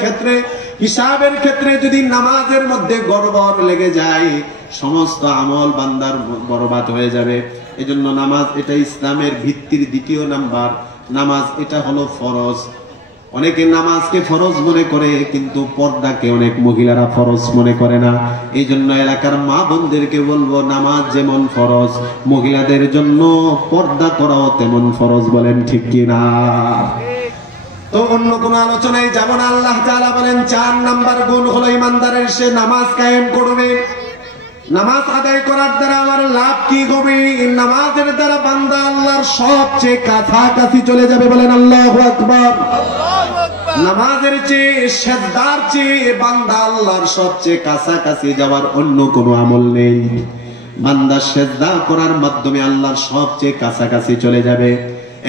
ক্ষেত্রে যদি নামাজের মধ্যে গড়বড় লেগে যায় সমস্ত আমল বান্দার বরবাদ হয়ে যাবে। এজন্য নামাজ এটা ইসলামের ভিত্তির 2 নাম্বার। নামাজ এটা হলো ফরজ। অনেকে নামাজকে ফরজ মনে করে, কিন্তু পর্দাকে অনেক মহিলারা ফরজ মনে করে না। এই জন্য এলাকার মা বোনদেরকে বলবো, নামাজ যেমন ফরজ, মহিলাদের জন্য পর্দা করাও তেমন ফরজ। বলেন ঠিক কিনা? তো অন্য কোন আলোচনায় যাব না। আল্লাহ তাআলা বলেন 4 নাম্বার গুণ হলো ইমানদারের, সে নামাজ কায়েম করবে। নামাজ আদায় করার দ্বারা আমার লাভ কি হবে? নামাজের দ্বারা বান্দা আল্লাহর সবচেয়ে কাছাকাছি চলে যাবে। বলেন আল্লাহু আকবার। নামাজের চেয়ে, সেজদার চেয়ে বান্দা আল্লাহর সবচেয়ে কাছাকাছি যাওয়ার অন্য কোনো আমল নেই। বান্দা সেজদা করার মাধ্যমে আল্লাহর সবচেয়ে কাছাকাছি চলে যাবে।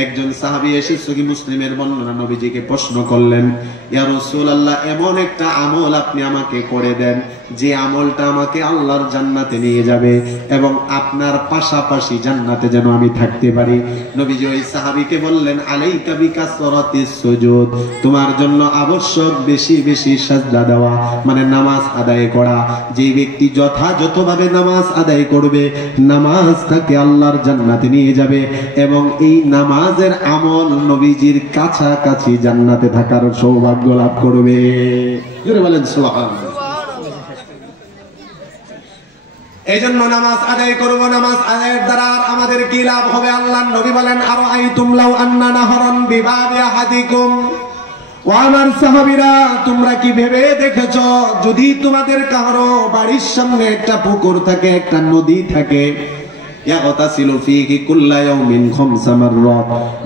একজন সাহাবী এসে সহিহ মুসলিমের বর্ণনা, নবীজিকে প্রশ্ন করলেন, ইয়া রাসূলুল্লাহ, এমন একটা আমল আপনি আমাকে করে দেন যে আমলটা আমাকে আল্লাহর জান্নাতে নিয়ে যাবে এবং আপনার পাশাপাশি জান্নাতে যেন আমি থাকতে পারি। নবীজি ওই সাহাবীকে বললেন, আলাইকা বিকাসরাতিস সুজুদ, তোমার জন্য আবশ্যক বেশি বেশি সাজদা দেওয়া, মানে নামাজ আদায় করা। যে ব্যক্তি যথাযথভাবে নামাজ আদায় করবে, নামাজ তাকে আল্লাহর জান্নাতে নিয়ে যাবে এবং এই নামাজের আমল নবীজির কাছাকাছি জান্নাতে থাকার সৌভাগ্য লাভ করবে। জোরে বলেন সুবহানাল্লাহ। এই জন্য নামাজ আদায় করব। নামাজ আদায়ের দ্বারা আমাদের কি লাভ হবে? আল্লাহর নবী বলেন, আরাআইতুম লাউ আন্না নাহরান বিবাবি আহাদিকুম, ও আমার সাহাবীরা, তোমরা কি ভেবে দেখেছো যদি তোমাদের কারো বাড়ির সামনে একটা পুকুর থাকে, একটা নদী থাকে,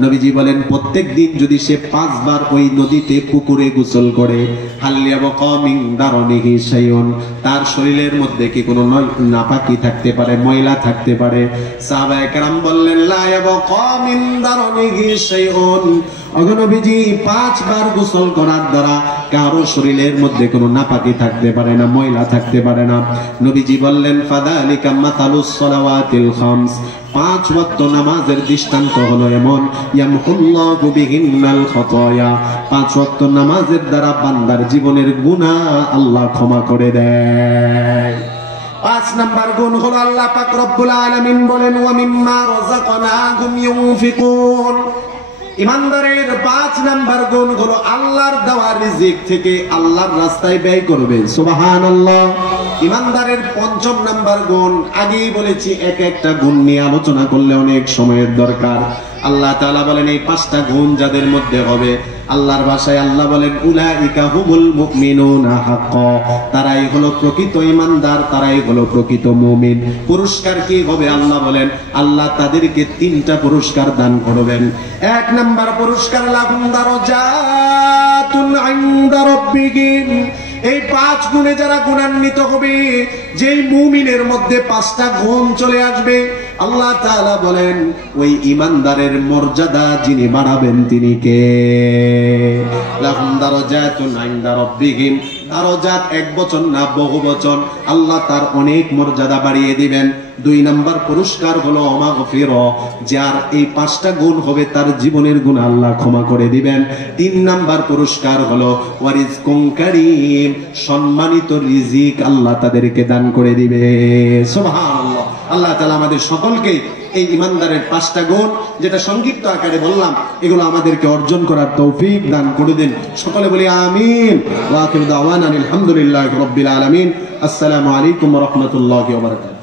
নবীজি বলেন প্রত্যেক দিন যদি সে 5 বার ওই নদীতে পুকুরে গোসল করে, তার শরীরের মধ্যে কি কোনো নাপাকি থাকতে পারে, ময়লা থাকতে পারে? সাহাবায়ে কেরাম বললেন, লা ইয়াবকা মিন দারনিহি শাইউন, নবীজি 5 বার গোসল করার দ্বারা কারো শরীরের মধ্যে কোনো নাপাকি থাকতে পারে না, ময়লা থাকতে পারে না। নবীজি বললেন, ফাযালিকা মাতালুস সালাওয়াতিল খামস, 5 ওয়াক্ত নামাজের দৃষ্টান্ত হলো এমন, ইয়ামহুল্লাহু বিহিন্নাল খাতায়া, 5 ওয়াক্ত নামাজের দ্বারা বান্দার জীবনের গুনাহ আল্লাহ ক্ষমা করে দেয়। 5 নাম্বার গুণ হলো, আল্লাহ পাক রব্বুল আলামিন বলেন, ওয়া মিম্মা রাযাকনাহুম ইউনফিকুন, ইমানদারের 5 নাম্বার গুণ হলো আল্লাহর দেওয়া রিজিক থেকে আল্লাহর রাস্তায় ব্যয় করবে। সুবহানাল্লাহ। ইমানদারের 5ম নাম্বার গুণ, আগেই বলেছি এক একটা গুণ নিয়ে আলোচনা করলে অনেক সময়ের দরকার। আল্লাহ তাআলা বলেন এই 5টা গুণ যাদের মধ্যে হবে, আল্লাহর ভাষায় আল্লাহ বলেন, উলাইকা হুমুল মুমিনুনা হাক্কা, তারাই হলো প্রকৃত ঈমানদার, তারাই হলো প্রকৃত মুমিন। পুরস্কার কি হবে? আল্লাহ বলেন, আল্লাহ তাদেরকে 3টা পুরস্কার দান করবেন। 1 নাম্বার পুরস্কার, লাহুম দারাজাতুন ইনদা রাব্বিহিম, এই 5 গুণে যারা গুণান্বিত হবে, যেই মুমিনের মধ্যে 5টা গুণ চলে আসবে, আল্লাহ তাআলা বলেন ওই ঈমানদারের মর্যাদা যিনি বাড়াবেন তিনি কে? লাহুম দারাজাতুন ইনদা রাব্বিহিম, দারাজাত এক বচন না বহু বচন, আল্লাহ তার অনেক মর্যাদা বাড়িয়ে দিবেন। 2 নাম্বার পুরস্কার হলো মাগফিরা, যার এই 5টা গুণ হবে তার জীবনের গুনাহ আল্লাহ ক্ষমা করে দিবেন। 3 নাম্বার পুরস্কার হলো ওয়ারিজকুম কারীম, সম্মানিত রিজিক আল্লাহ তাদেরকে দান করে দিবে। সুবহানাল্লাহ। আল্লাহ তাআলা আমাদের সকলকে এই ঈমানদারের 5টা গুণ, যেটা সংক্ষিপ্ত আকারে বললাম, এগুলো আমাদেরকে অর্জন করার তৌফিক দান করে দেন। সকলে বলি আমিন। ওয়া আখিরু দাওয়ানা আলহামদুলিল্লাহি রাব্বিল আলামিন। আসসালামু আলাইকুম ওয়া রাহমাতুল্লাহি ওয়া বারাকাতুহু।